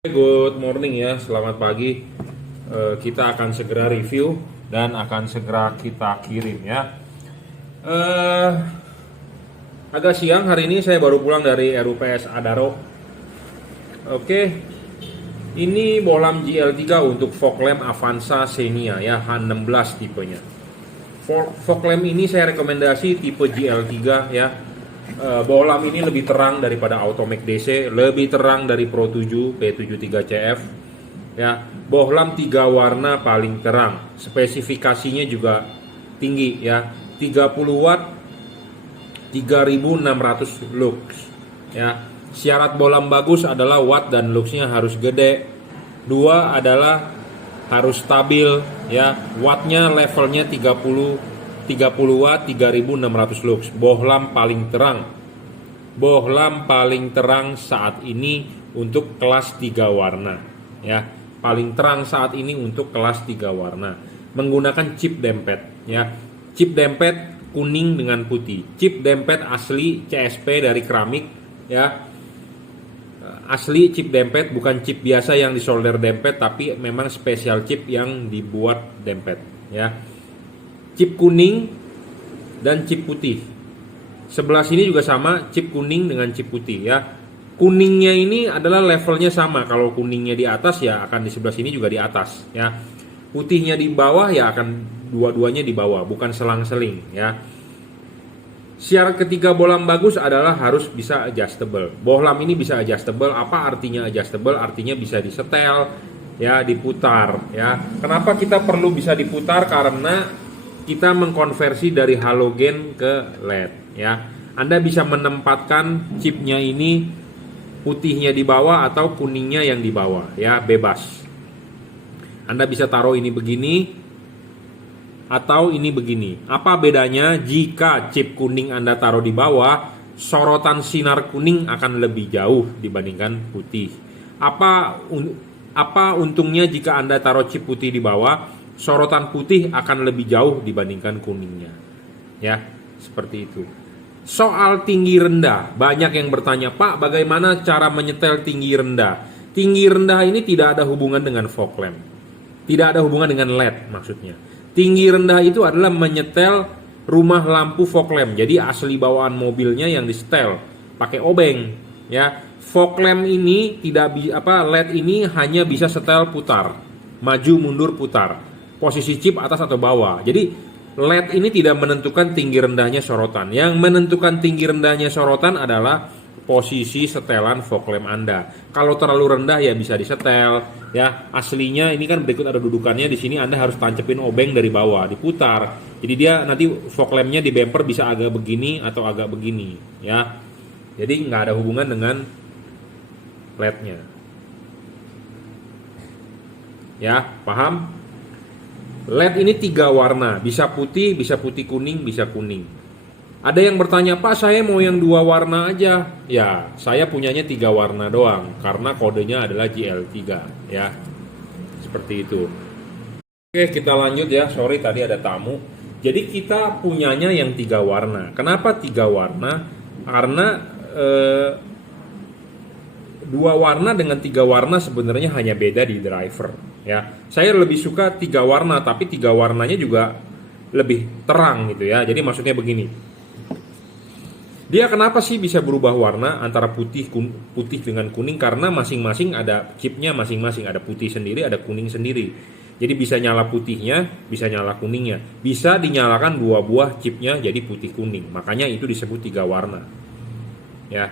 Good morning ya, selamat pagi. Kita akan segera review dan akan segera kita kirim ya. Agak siang hari ini, saya baru pulang dari RUPS Adaro. Oke, ini bohlam GL3 untuk fog lamp Avanza Xenia ya, H16 tipenya. Fog lamp ini saya rekomendasi tipe GL3 ya. Bohlam ini lebih terang daripada Automac DC, lebih terang dari Pro 7 P73CF ya. Bohlam 3 warna paling terang, spesifikasinya juga tinggi ya, 30 watt 3600 lux ya. Syarat bohlam bagus adalah watt dan luxnya harus gede. Dua adalah harus stabil ya, wattnya levelnya 30 watt 3600 lux. Bohlam paling terang. Bohlam paling terang saat ini untuk kelas 3 warna ya. Paling terang saat ini untuk kelas 3 warna. Menggunakan chip dempet ya. Chip dempet kuning dengan putih. Chip dempet asli CSP dari keramik ya. Asli chip dempet, bukan chip biasa yang disolder dempet, tapi memang spesial chip yang dibuat dempet ya. Chip kuning dan chip putih. Sebelah sini juga sama, chip kuning dengan chip putih ya. Kuningnya ini adalah levelnya sama. Kalau kuningnya di atas ya akan di sebelah sini juga di atas ya. Putihnya di bawah ya akan dua-duanya di bawah, bukan selang-seling ya. Syarat ketiga bohlam bagus adalah harus bisa adjustable. Bohlam ini bisa adjustable. Apa artinya adjustable? Artinya bisa disetel ya, diputar ya. Kenapa kita perlu bisa diputar? Karena kita mengkonversi dari halogen ke LED ya. Anda bisa menempatkan chipnya ini putihnya di bawah atau kuningnya yang di bawah ya, bebas. Anda bisa taruh ini begini atau ini begini. Apa bedanya? Jika chip kuning Anda taruh di bawah, sorotan sinar kuning akan lebih jauh dibandingkan putih. Apa untungnya jika Anda taruh chip putih di bawah? Sorotan putih akan lebih jauh dibandingkan kuningnya ya, seperti itu. Soal tinggi rendah, banyak yang bertanya, Pak, bagaimana cara menyetel tinggi rendah? Tinggi rendah ini tidak ada hubungan dengan fog lamp, tidak ada hubungan dengan LED maksudnya. Tinggi rendah itu adalah menyetel rumah lampu fog lamp, jadi asli bawaan mobilnya yang disetel pakai obeng ya. Fog lamp ini tidak LED ini hanya bisa setel putar, maju mundur putar, posisi chip atas atau bawah. Jadi LED ini tidak menentukan tinggi rendahnya sorotan. Yang menentukan tinggi rendahnya sorotan adalah posisi setelan fog lamp Anda. Kalau terlalu rendah ya bisa disetel ya. Aslinya ini kan berikut ada dudukannya, di sini Anda harus tancepin obeng dari bawah, diputar. Jadi dia nanti fog lampnya di bumper bisa agak begini atau agak begini ya. Jadi nggak ada hubungan dengan LED-nya. Ya, paham? LED ini 3 warna, bisa putih kuning, bisa kuning. Ada yang bertanya, Pak, saya mau yang 2 warna aja. Ya, saya punyanya 3 warna doang, karena kodenya adalah GL3 ya. Seperti itu. Oke, kita lanjut ya. Sorry tadi ada tamu. Jadi kita punyanya yang 3 warna. Kenapa 3 warna? Karena 2 warna dengan 3 warna sebenarnya hanya beda di driver ya. Saya lebih suka 3 warna, tapi 3 warnanya juga lebih terang gitu ya. Jadi maksudnya begini, dia kenapa sih bisa berubah warna antara putih dengan kuning? Karena masing-masing ada chipnya masing-masing, ada putih sendiri, ada kuning sendiri. Jadi bisa nyala putihnya, bisa nyala kuningnya, bisa dinyalakan 2 buah chipnya jadi putih kuning. Makanya itu disebut 3 warna ya.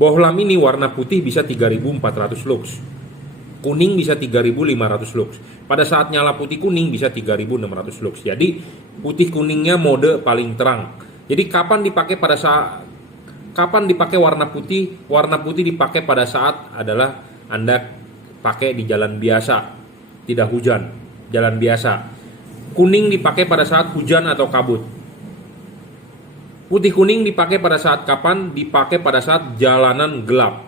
Bohlam ini warna putih bisa 3400 lux, kuning bisa 3500 lux. Pada saat nyala putih kuning bisa 3600 lux. Jadi putih kuningnya mode paling terang. Jadi kapan dipakai warna putih? Warna putih dipakai pada saat adalah Anda pakai di jalan biasa, tidak hujan, jalan biasa. Kuning dipakai pada saat hujan atau kabut. Putih kuning dipakai pada saat kapan? Dipakai pada saat jalanan gelap.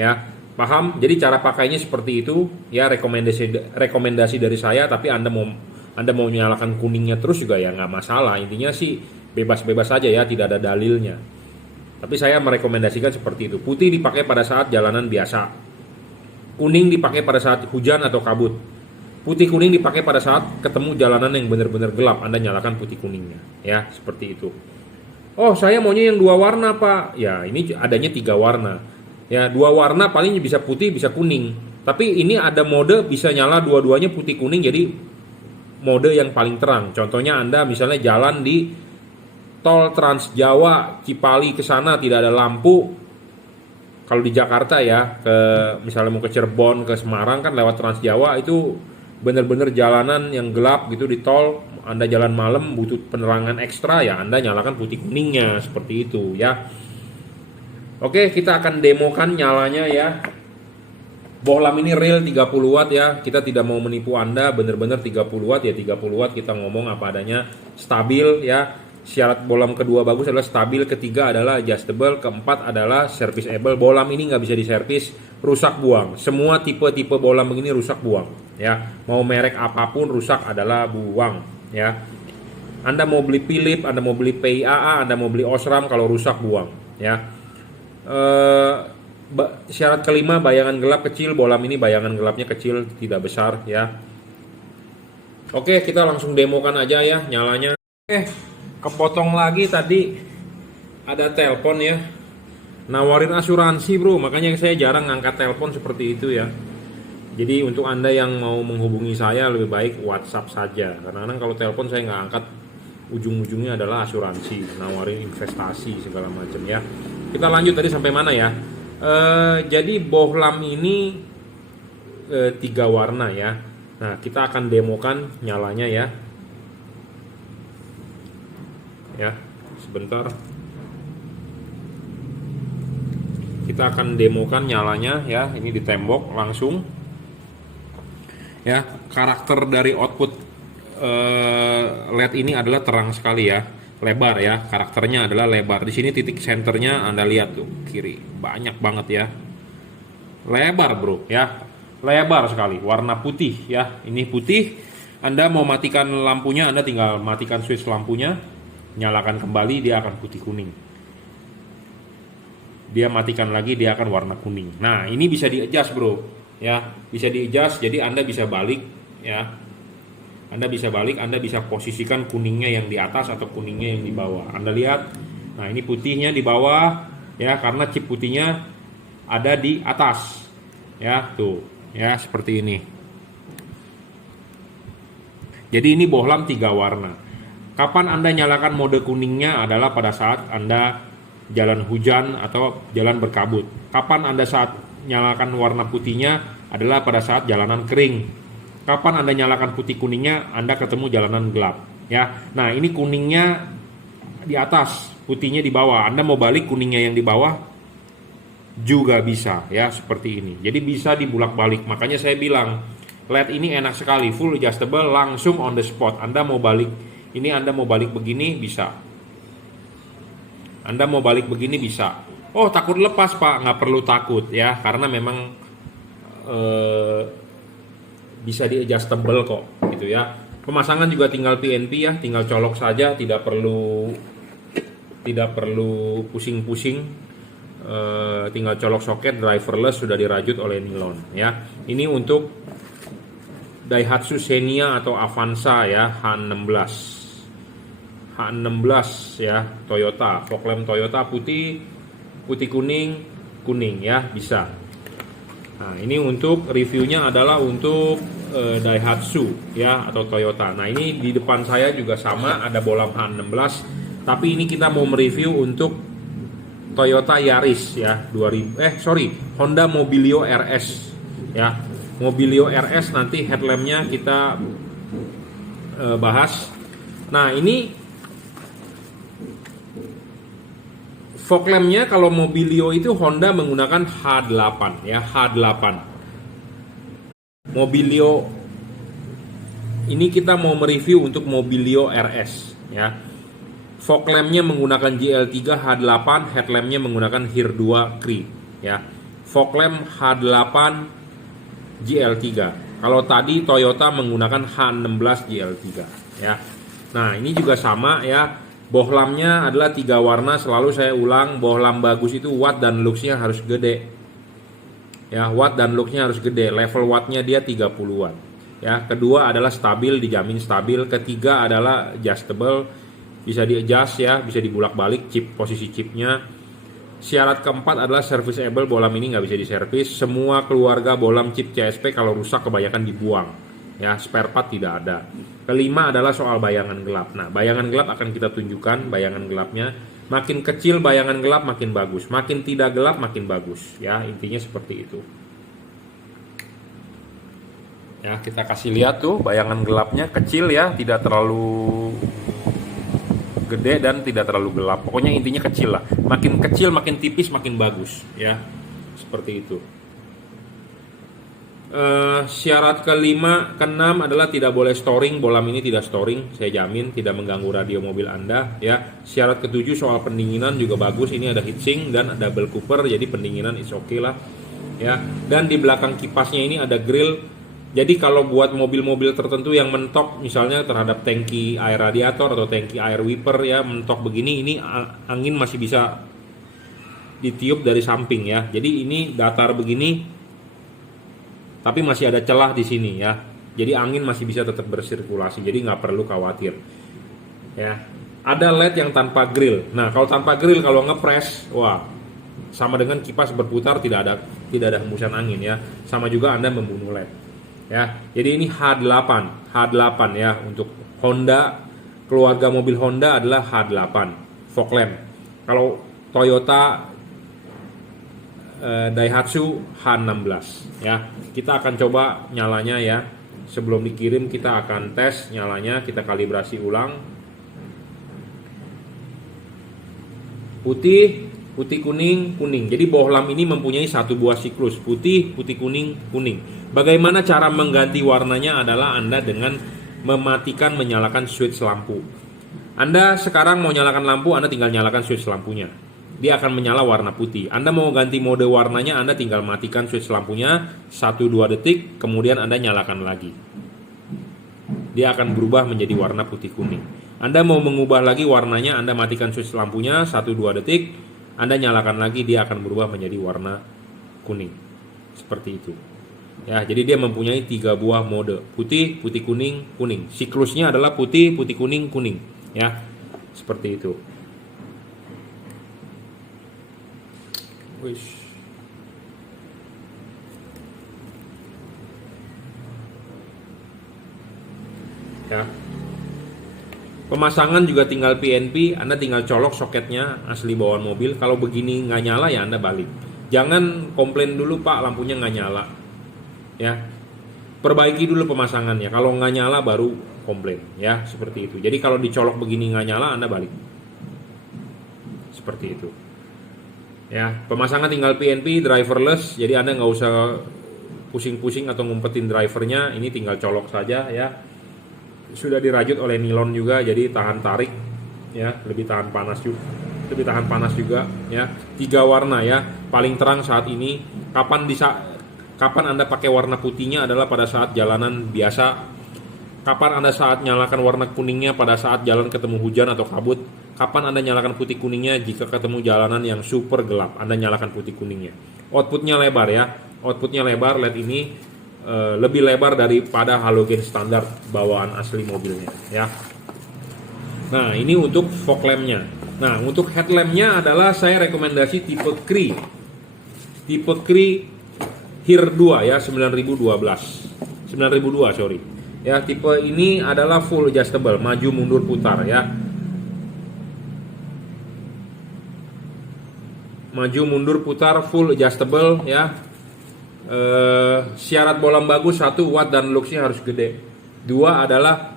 Ya, paham? Jadi cara pakainya seperti itu. Ya, rekomendasi dari saya. Tapi Anda mau nyalakan kuningnya terus juga ya nggak masalah. Intinya sih bebas-bebas saja ya, tidak ada dalilnya. Tapi saya merekomendasikan seperti itu. Putih dipakai pada saat jalanan biasa. Kuning dipakai pada saat hujan atau kabut. Putih kuning dipakai pada saat ketemu jalanan yang benar-benar gelap. Anda nyalakan putih kuningnya, ya seperti itu. Oh, saya maunya yang 2 warna, Pak. Ya, ini adanya 3 warna. Ya, 2 warna paling bisa putih, bisa kuning. Tapi ini ada mode bisa nyala dua-duanya putih kuning, jadi mode yang paling terang. Contohnya Anda misalnya jalan di tol Trans Jawa Cipali ke sana tidak ada lampu. Kalau di Jakarta ya, ke misalnya mau ke Cirebon, ke Semarang kan lewat Trans Jawa itu bener-bener jalanan yang gelap gitu di tol. Anda jalan malam butuh penerangan ekstra ya, Anda nyalakan putih kuningnya seperti itu ya. Oke, kita akan demokan nyalanya ya. Bohlam ini real 30 watt ya. Kita tidak mau menipu Anda, bener-bener 30 watt ya 30 watt, kita ngomong apa adanya, stabil ya. Syarat bohlam kedua bagus adalah stabil, ketiga adalah adjustable, keempat adalah serviceable. Bohlam ini nggak bisa diservis, rusak buang. Semua tipe-tipe bohlam begini rusak buang ya. Mau merek apapun rusak adalah buang ya. Anda mau beli Philips, Anda mau beli PIAA, Anda mau beli Osram, kalau rusak buang ya. Syarat kelima, bayangan gelap kecil. Bohlam ini bayangan gelapnya kecil, tidak besar ya. Oke, kita langsung demokan aja ya nyalanya. Kepotong lagi tadi ada telepon ya, nawarin asuransi bro, makanya saya jarang ngangkat telepon seperti itu ya. Jadi untuk Anda yang mau menghubungi saya lebih baik WhatsApp saja, karena kalau telepon saya nggak angkat, ujung-ujungnya adalah asuransi, nawarin investasi segala macam ya. Kita lanjut tadi sampai mana ya? Jadi bohlam ini 3 warna ya. Nah, kita akan demokan nyalanya ya. Ya, sebentar. Kita akan demokan nyalanya ya. Ini di tembok langsung. Ya, karakter dari output LED ini adalah terang sekali ya, lebar ya. Karakternya adalah lebar. Di sini titik senternya Anda lihat tuh kiri, banyak banget ya. Lebar bro ya, lebar sekali. Warna putih ya. Ini putih. Anda mau matikan lampunya, Anda tinggal matikan switch lampunya, nyalakan kembali, dia akan putih kuning. Dia matikan lagi, dia akan warna kuning. Nah, ini bisa di-adjust bro ya, bisa di-adjust. Jadi Anda bisa balik ya, Anda bisa balik, Anda bisa posisikan kuningnya yang di atas atau kuningnya yang di bawah. Anda lihat, nah ini putihnya di bawah ya, karena chip putihnya ada di atas ya, tuh ya, seperti ini. Jadi ini bohlam 3 warna. Kapan Anda nyalakan mode kuningnya adalah pada saat Anda jalan hujan atau jalan berkabut. Kapan Anda saat nyalakan warna putihnya adalah pada saat jalanan kering. Kapan Anda nyalakan putih kuningnya, Anda ketemu jalanan gelap ya. Nah, ini kuningnya di atas, putihnya di bawah. Anda mau balik kuningnya yang di bawah juga bisa ya, seperti ini. Jadi bisa dibulak-balik. Makanya saya bilang LED ini enak sekali, full adjustable, langsung on the spot. Anda mau balik ini, Anda mau balik begini bisa. Anda mau balik begini bisa. Oh, takut lepas Pak, nggak perlu takut ya, karena memang bisa di adjustable kok gitu ya. Pemasangan juga tinggal PNP ya, tinggal colok saja, tidak perlu pusing-pusing. Tinggal colok soket, driverless, sudah dirajut oleh nilon ya. Ini untuk Daihatsu Xenia atau Avanza ya, H16 ya, Toyota, fog lamp Toyota putih kuning ya, bisa. Nah, ini untuk reviewnya adalah untuk Daihatsu ya atau Toyota. Nah, ini di depan saya juga sama, ada bohlam H16, tapi ini kita mau mereview untuk Toyota Yaris ya, Honda Mobilio RS ya. Mobilio RS nanti headlampnya kita bahas. Nah, ini fog lampnya kalau Mobilio itu Honda menggunakan H8 ya, H8. Mobilio ini kita mau mereview untuk Mobilio RS ya. Fog lampnya menggunakan GL3 H8, headlampnya menggunakan HIR2 Cree ya. Fog lamp H8 GL3. Kalau tadi Toyota menggunakan H16 GL3 ya. Nah, ini juga sama ya. Bohlamnya adalah 3 warna, selalu saya ulang, bohlam bagus itu watt dan luxnya harus gede. Ya, watt dan luxnya harus gede, level wattnya dia 30 watt. Ya, kedua adalah stabil, dijamin stabil. Ketiga adalah adjustable, bisa di adjust ya, bisa dibulak-balik chip, posisi chipnya. Syarat keempat adalah serviceable, bohlam ini nggak bisa diservis. Semua keluarga bohlam chip CSP kalau rusak kebanyakan dibuang. Ya, spare part tidak ada. Kelima adalah soal bayangan gelap. Nah, bayangan gelap akan kita tunjukkan bayangan gelapnya. Makin kecil bayangan gelap makin bagus, makin tidak gelap makin bagus. Ya, intinya seperti itu. Ya, kita kasih lihat tuh bayangan gelapnya kecil ya, tidak terlalu gede dan tidak terlalu gelap. Pokoknya intinya kecil lah. Makin kecil makin tipis makin bagus ya. Seperti itu. Syarat kelima, keenam adalah tidak boleh storing. Bohlam ini tidak storing, saya jamin tidak mengganggu radio mobil Anda ya. Syarat ketujuh soal pendinginan juga bagus. Ini ada heatsink dan double cooper, jadi pendinginan is okay lah ya. Dan di belakang kipasnya ini ada grill. Jadi kalau buat mobil-mobil tertentu yang mentok misalnya terhadap tangki air radiator atau tangki air wiper ya, mentok begini, ini angin masih bisa ditiup dari samping ya. Jadi ini datar begini tapi masih ada celah di sini ya. Jadi angin masih bisa tetap bersirkulasi. Jadi nggak perlu khawatir. Ya. Ada LED yang tanpa grill. Nah, kalau tanpa grill kalau ngepres, wah, sama dengan kipas berputar tidak ada hembusan angin ya. Sama juga Anda membunuh LED. Ya. Jadi ini H8 ya untuk Honda, keluarga mobil Honda adalah H8 fog lamp. Kalau Toyota Daihatsu H16 ya. Kita akan coba nyalanya ya. Sebelum dikirim kita akan tes nyalanya, kita kalibrasi ulang. Putih, kuning, kuning. Jadi bohlam ini mempunyai satu buah siklus, putih, kuning, kuning. Bagaimana cara mengganti warnanya adalah Anda dengan mematikan menyalakan switch lampu. Anda sekarang mau nyalakan lampu, Anda tinggal nyalakan switch lampunya. Dia akan menyala warna putih. Anda mau ganti mode warnanya, Anda tinggal matikan switch lampunya 1-2 detik, kemudian Anda nyalakan lagi. Dia akan berubah menjadi warna putih kuning. Anda mau mengubah lagi warnanya, Anda matikan switch lampunya 1-2 detik, Anda nyalakan lagi, dia akan berubah menjadi warna kuning. Seperti itu. Ya, jadi dia mempunyai 3 buah mode, putih, kuning, kuning. Siklusnya adalah putih, kuning, kuning. Ya, seperti itu. Wish. Ya. Pemasangan juga tinggal PNP, Anda tinggal colok soketnya asli bawaan mobil. Kalau begini nggak nyala ya Anda balik. Jangan komplain dulu Pak lampunya nggak nyala. Ya. Perbaiki dulu pemasangannya. Kalau nggak nyala baru komplain. Ya seperti itu. Jadi kalau dicolok begini nggak nyala Anda balik. Seperti itu. Ya, pemasangan tinggal PNP, driverless, jadi Anda nggak usah pusing-pusing atau ngumpetin drivernya, ini tinggal colok saja ya. Sudah dirajut oleh nilon juga, jadi tahan tarik, ya, lebih tahan panas juga, ya. 3 warna ya, paling terang saat ini. Kapan Anda pakai warna putihnya adalah pada saat jalanan biasa. Kapan Anda saat nyalakan warna kuningnya pada saat jalan ketemu hujan atau kabut. Kapan Anda nyalakan putih kuningnya jika ketemu jalanan yang super gelap, Anda nyalakan putih kuningnya. Outputnya lebar ya, outputnya lebar, LED ini lebih lebar daripada halogen standar bawaan asli mobilnya ya. Nah ini untuk fog lampnya. Nah untuk headlampnya adalah saya rekomendasi tipe Cree HIR 2 ya, 9002 sorry. Ya tipe ini adalah full adjustable, maju mundur putar ya. Maju mundur putar full adjustable ya. Syarat bohlam bagus 1 watt dan luxnya harus gede. 2 adalah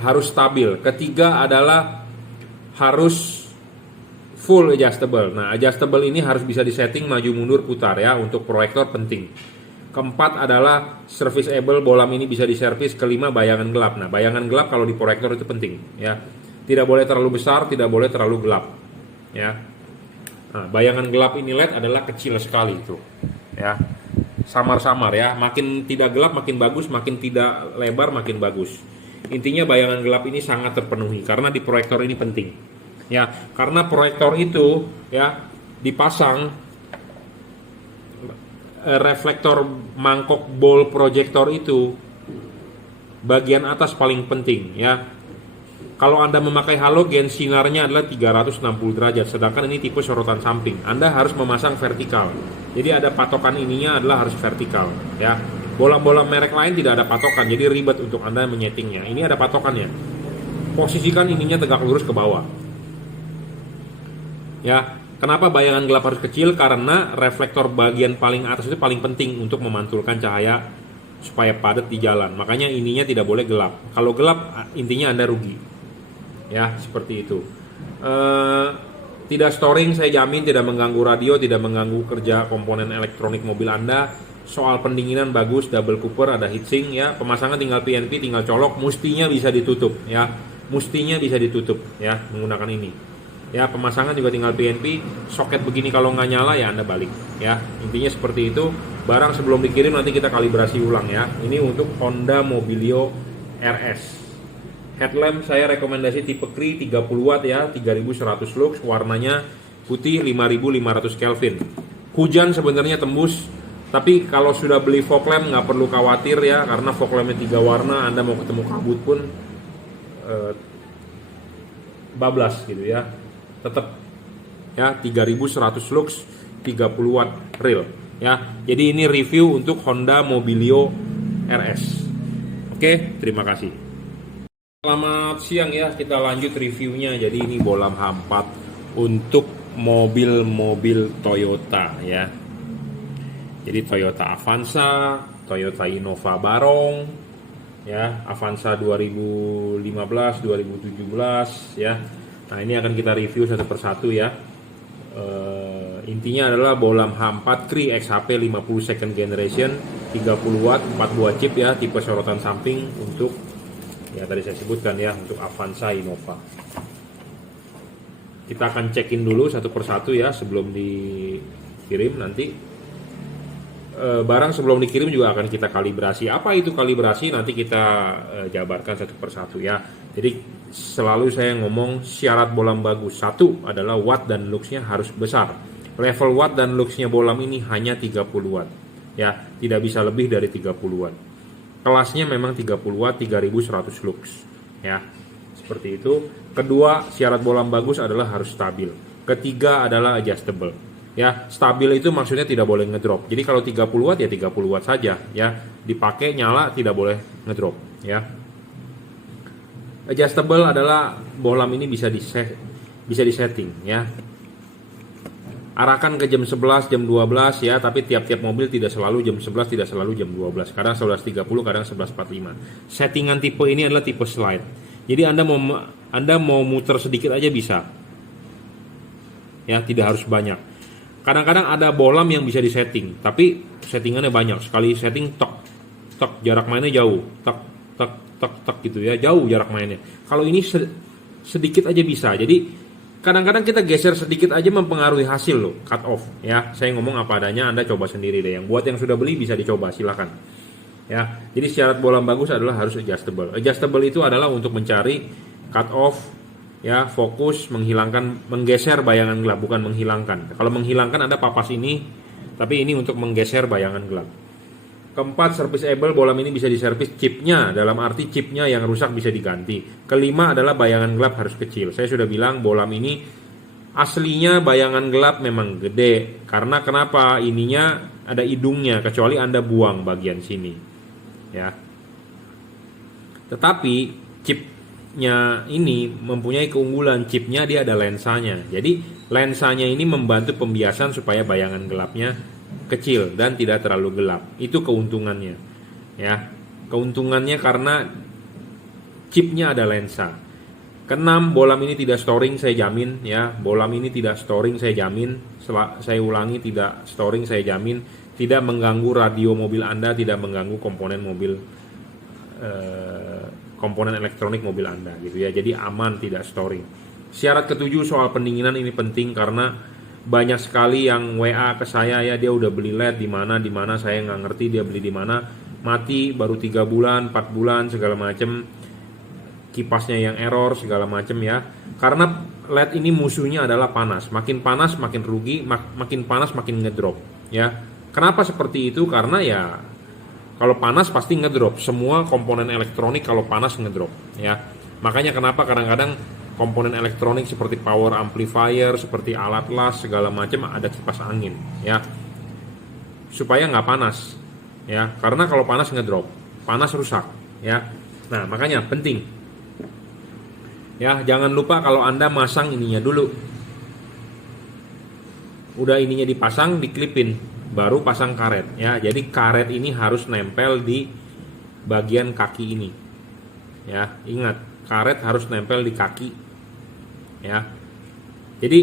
harus stabil. Ketiga adalah harus full adjustable. Nah adjustable ini harus bisa disetting maju mundur putar ya, untuk proyektor penting. Keempat adalah serviceable, bohlam ini bisa diservis. Kelima bayangan gelap. Nah bayangan gelap kalau di proyektor itu penting ya. Tidak boleh terlalu besar, tidak boleh terlalu gelap. Ya. Nah, bayangan gelap ini LED adalah kecil sekali itu. Ya. Samar-samar ya. Makin tidak gelap makin bagus, makin tidak lebar makin bagus. intinya bayangan gelap ini sangat terpenuhi karena di proyektor ini penting. Ya, karena proyektor itu ya dipasang reflektor mangkok ball proyektor itu bagian atas paling penting ya. Kalau Anda memakai halogen, sinarnya adalah 360 derajat, sedangkan ini tipe sorotan samping. Anda harus memasang vertikal. Jadi ada patokan ininya adalah harus vertikal ya. Bola-bola merek lain tidak ada patokan, jadi ribet untuk Anda menyetingnya. Ini ada patokannya. Posisikan ininya tegak lurus ke bawah. Ya, kenapa bayangan gelap harus kecil? Karena reflektor bagian paling atas itu paling penting untuk memantulkan cahaya supaya padat di jalan. Makanya ininya tidak boleh gelap. Kalau gelap, intinya Anda rugi. Ya, seperti itu. Tidak storing, saya jamin tidak mengganggu radio, tidak mengganggu kerja komponen elektronik mobil Anda. Soal pendinginan bagus, double cooper, ada heatsink ya. Pemasangan tinggal PNP, tinggal colok, mustinya bisa ditutup ya. Mustinya bisa ditutup ya menggunakan ini. Ya, pemasangan juga tinggal PNP, soket begini kalau nggak nyala ya Anda balik ya. Intinya seperti itu. Barang sebelum dikirim nanti kita kalibrasi ulang ya. Ini untuk Honda Mobilio RS. Headlamp saya rekomendasi tipe Cree 30 watt ya, 3100 lux, warnanya putih 5500 Kelvin. Hujan sebenarnya tembus, tapi kalau sudah beli fog lamp nggak perlu khawatir ya, karena fog lampnya 3 warna, Anda mau ketemu kabut pun bablas gitu ya. Tetap ya 3100 lux, 30 watt real ya. Jadi ini review untuk Honda Mobilio RS. Oke, terima kasih. Selamat siang ya, kita lanjut reviewnya. Jadi ini bolam H4 untuk mobil-mobil Toyota ya. Jadi Toyota Avanza, Toyota Innova Barong ya, Avanza 2015, 2017 ya. Nah, ini akan kita review satu persatu ya. Intinya adalah bolam H4 Cree XHP 50 second generation, 30 watt, 4 buah chip ya, tipe sorotan samping untuk ya tadi saya sebutkan ya, untuk Avanza Innova. Kita akan cekin dulu satu persatu ya sebelum dikirim nanti. Barang sebelum dikirim juga akan kita kalibrasi. Apa itu kalibrasi? Nanti kita jabarkan satu persatu ya. Jadi selalu saya ngomong syarat bolam bagus. Satu adalah watt dan luxnya harus besar. Level watt dan luxnya bolam ini hanya 30 watt. Ya, tidak bisa lebih dari 30 watt. Kelasnya memang 30 watt, 3100 lux ya. Seperti itu. Kedua, syarat bolam bagus adalah harus stabil. Ketiga adalah adjustable. Ya, stabil itu maksudnya tidak boleh ngedrop. Jadi kalau 30 watt ya 30 watt saja ya. Dipakai nyala, tidak boleh ngedrop ya. Adjustable adalah bolam ini bisa disetting ya. Arahkan ke jam 11, jam 12 ya, tapi tiap-tiap mobil tidak selalu jam 11, tidak selalu jam 12. Kadang 11.30, kadang 11.45. Settingan tipe ini adalah tipe slide. Jadi Anda mau muter sedikit aja bisa. Ya, tidak harus banyak. Kadang-kadang ada bolam yang bisa disetting, tapi settingannya banyak. Sekali setting tok jarak mainnya jauh. Tok gitu ya, jauh jarak mainnya. Kalau ini sedikit aja bisa. Jadi kadang-kadang kita geser sedikit aja mempengaruhi hasil loh, cut off ya. Saya ngomong apa adanya, Anda coba sendiri deh. Yang buat yang sudah beli bisa dicoba, silakan. Ya. Jadi syarat bolam bagus adalah harus adjustable. Adjustable itu adalah untuk mencari cut off ya, fokus, menggeser bayangan gelap, bukan menghilangkan. Kalau menghilangkan ada papas ini, tapi ini untuk menggeser bayangan gelap. Keempat, serviceable, bolam ini bisa diservis chipnya, dalam arti chipnya yang rusak bisa diganti. Kelima adalah bayangan gelap harus kecil. Saya sudah bilang bolam ini aslinya bayangan gelap memang gede. Karena kenapa? Ininya ada hidungnya, kecuali Anda buang bagian sini. Ya. Tetapi chipnya ini mempunyai keunggulan, chipnya dia ada lensanya. Jadi lensanya ini membantu pembiasan supaya bayangan gelapnya kecil dan tidak terlalu gelap. Itu keuntungannya ya. Keuntungannya karena chipnya ada lensa. Keenam, bolam ini tidak storing, saya jamin ya. Bolam ini tidak storing, saya jamin. Saya ulangi, tidak storing, saya jamin. Tidak mengganggu radio mobil Anda, tidak mengganggu komponen mobil komponen elektronik mobil Anda gitu ya. Jadi aman, tidak storing. Syarat ketujuh soal pendinginan ini penting karena banyak sekali yang WA ke saya ya, dia udah beli LED di mana saya nggak ngerti dia beli di mana, mati baru 3 bulan 4 bulan segala macem. kipasnya yang error segala macam ya. Karena LED ini musuhnya adalah panas. Makin panas makin rugi, makin panas makin ngedrop ya. Kenapa seperti itu? Karena ya kalau panas pasti ngedrop. Semua komponen elektronik kalau panas ngedrop ya. Makanya kenapa kadang-kadang komponen elektronik seperti power amplifier, seperti alat las segala macam ada kipas angin ya. Supaya nggak panas ya. Karena kalau panas ngedrop, panas rusak ya. Nah, makanya penting ya, jangan lupa kalau Anda masang ininya dulu. Udah ininya dipasang, diklipin, baru pasang karet ya. Jadi karet ini harus nempel di bagian kaki ini ya. Ingat, karet harus nempel di kaki ya. Jadi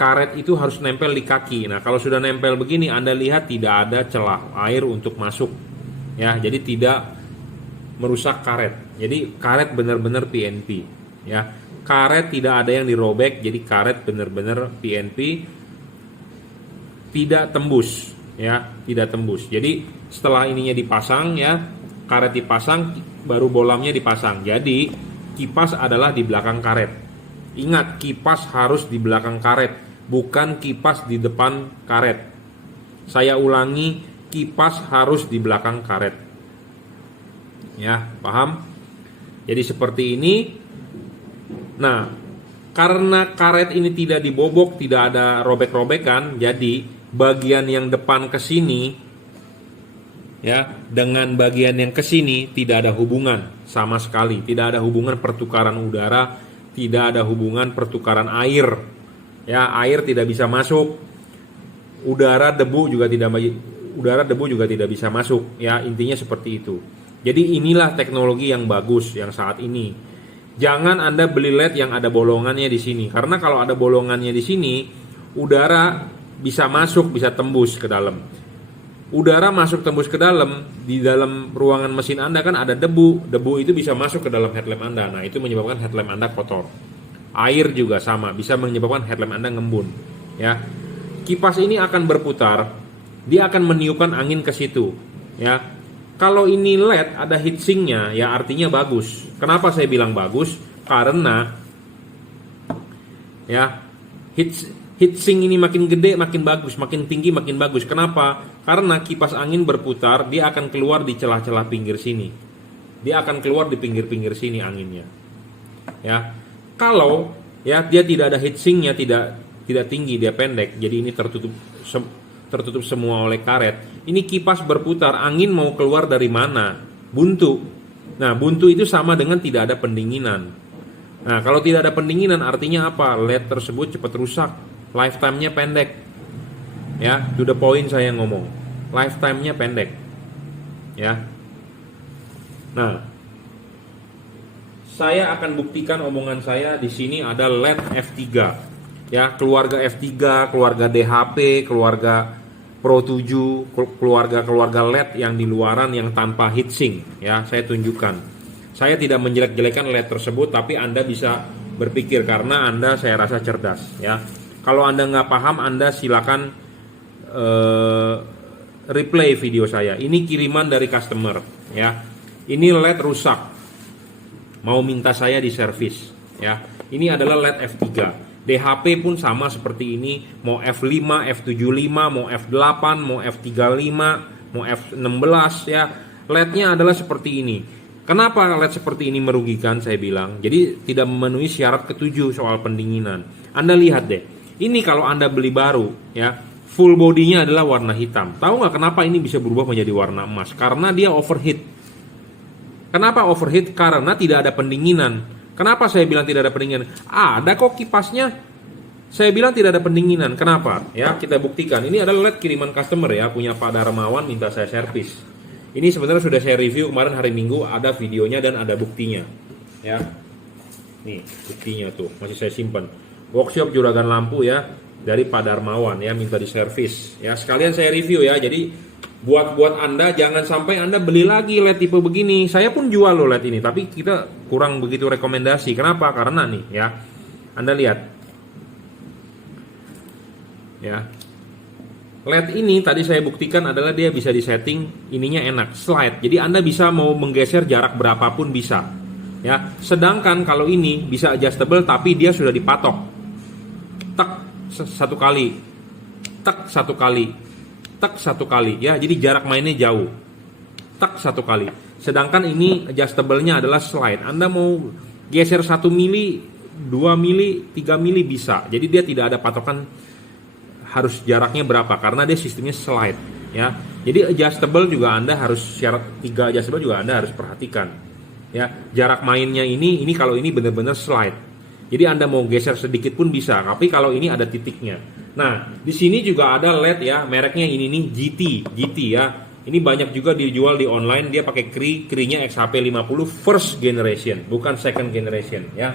karet itu harus nempel di kaki. Nah, kalau sudah nempel begini, Anda lihat tidak ada celah air untuk masuk ya. Jadi tidak merusak karet. Jadi karet benar-benar PNP ya. Karet tidak ada yang dirobek, jadi karet benar-benar PNP, tidak tembus ya, tidak tembus. Jadi setelah ininya dipasang ya, karet dipasang, baru bolamnya dipasang. Jadi kipas adalah di belakang karet. Ingat, kipas harus di belakang karet, bukan kipas di depan karet. Saya ulangi, kipas harus di belakang karet. Ya, paham? Jadi seperti ini. Nah, karena karet ini tidak dibobok, tidak ada robek-robekan, jadi bagian yang depan ke sini ya dengan bagian yang ke sini tidak ada hubungan sama sekali. Tidak ada hubungan pertukaran udara, tidak ada hubungan pertukaran air. Ya, air tidak bisa masuk. Udara debu juga tidak bisa masuk ya, intinya seperti itu. Jadi inilah teknologi yang bagus yang saat ini. Jangan Anda beli LED yang ada bolongannya di sini, karena kalau ada bolongannya di sini, udara bisa masuk, bisa tembus ke dalam. Udara masuk tembus ke dalam, di dalam ruangan mesin Anda kan ada debu. Debu itu bisa masuk ke dalam headlamp Anda. Nah, itu menyebabkan headlamp Anda kotor. Air juga sama, bisa menyebabkan headlamp Anda ngembun. Ya, kipas ini akan berputar, dia akan meniupkan angin ke situ. Ya. Kalau ini LED ada heatsinknya, ya artinya bagus. Kenapa saya bilang bagus? Karena ya heatsink ini makin gede makin bagus, makin tinggi makin bagus. Kenapa? Karena kipas angin berputar, dia akan keluar di celah-celah pinggir sini. Dia akan keluar di pinggir-pinggir sini anginnya. Ya. Kalau ya dia tidak ada heatsinknya, tidak tinggi, dia pendek. Jadi ini tertutup semua oleh karet. Ini kipas berputar, angin mau keluar dari mana? Buntu. Nah, buntu itu sama dengan tidak ada pendinginan. Nah, kalau tidak ada pendinginan artinya apa? LED tersebut cepat rusak, lifetime-nya pendek. Ya, to the point saya ngomong. Lifetime-nya pendek. Ya. Nah, saya akan buktikan omongan saya. Di sini ada LED F3. Ya, keluarga F3, keluarga DHP, keluarga Pro 7, keluarga LED yang di luaran yang tanpa heatsink ya, saya tunjukkan. Saya tidak menjelek-jelekan LED tersebut, tapi Anda bisa berpikir karena Anda saya rasa cerdas ya. Kalau Anda nggak paham, Anda silakan replay video saya. Ini kiriman dari customer ya. Ini LED rusak, mau minta saya di servis ya. Ini adalah LED F3. DHP pun sama seperti ini, mau F5, F75, mau F8, mau F35, mau F16 ya. LED-nya adalah seperti ini. Kenapa LED seperti ini merugikan saya bilang? Jadi tidak memenuhi syarat ketujuh soal pendinginan. Anda lihat deh. Ini kalau Anda beli baru ya, full bodinya adalah warna hitam. Tahu nggak kenapa ini bisa berubah menjadi warna emas? Karena dia overheat. Kenapa overheat? Karena tidak ada pendinginan. Kenapa saya bilang tidak ada pendinginan? Ada kok kipasnya. Saya bilang tidak ada pendinginan. Kenapa? Ya, kita buktikan. Ini adalah LED kiriman customer ya, punya Pak Darmawan minta saya servis. Ini sebenarnya sudah saya review kemarin hari Minggu, ada videonya dan ada buktinya. Ya. Nih, buktinya tuh, masih saya simpan. Workshop juragan lampu ya, dari Pak Darmawan ya, minta diservis. Ya, sekalian saya review ya. Jadi buat Anda jangan sampai Anda beli lagi LED tipe begini. Saya pun jual loh LED ini, tapi kita kurang begitu rekomendasi. Kenapa? Karena nih ya, Anda lihat ya, LED ini tadi saya buktikan adalah dia bisa disetting, ininya enak, slide. Jadi Anda bisa mau menggeser jarak berapapun bisa. Ya, sedangkan kalau ini bisa adjustable tapi dia sudah dipatok. Tek satu kali, tek satu kali, tek satu kali ya. Jadi jarak mainnya jauh. Tek satu kali. Sedangkan ini adjustable-nya adalah slide. Anda mau geser 1 mili, 2 mili, 3 mili bisa. Jadi dia tidak ada patokan harus jaraknya berapa karena dia sistemnya slide ya. Jadi adjustable juga Anda harus syarat 3 adjustable juga Anda harus perhatikan. Ya, jarak mainnya ini kalau ini benar-benar slide. Jadi Anda mau geser sedikit pun bisa, tapi kalau ini ada titiknya. Nah, di sini juga ada LED ya, mereknya ini nih GT ya. Ini banyak juga dijual di online, dia pakai kri-nya XHP50 first generation, bukan second generation ya.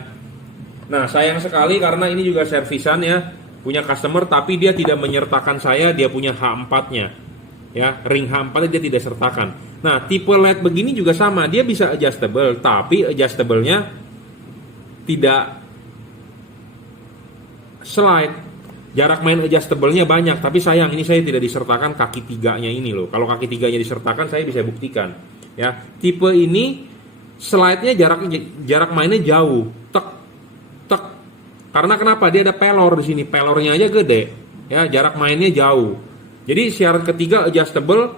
Nah, sayang sekali karena ini juga servisan ya, punya customer tapi dia tidak menyertakan saya, dia punya H4-nya. Ya, ring H4 dia tidak sertakan. Nah, tipe LED begini juga sama, dia bisa adjustable, tapi adjustable-nya tidak slide. Jarak main adjustable-nya banyak, tapi sayang ini saya tidak disertakan kaki 3-nya ini loh. Kalau kaki 3-nya disertakan saya bisa buktikan. Ya, tipe ini slide-nya jarak mainnya jauh. Tek tek. Karena kenapa? Dia ada pelor di sini, pelornya aja gede. Ya, jarak mainnya jauh. Jadi syarat ketiga adjustable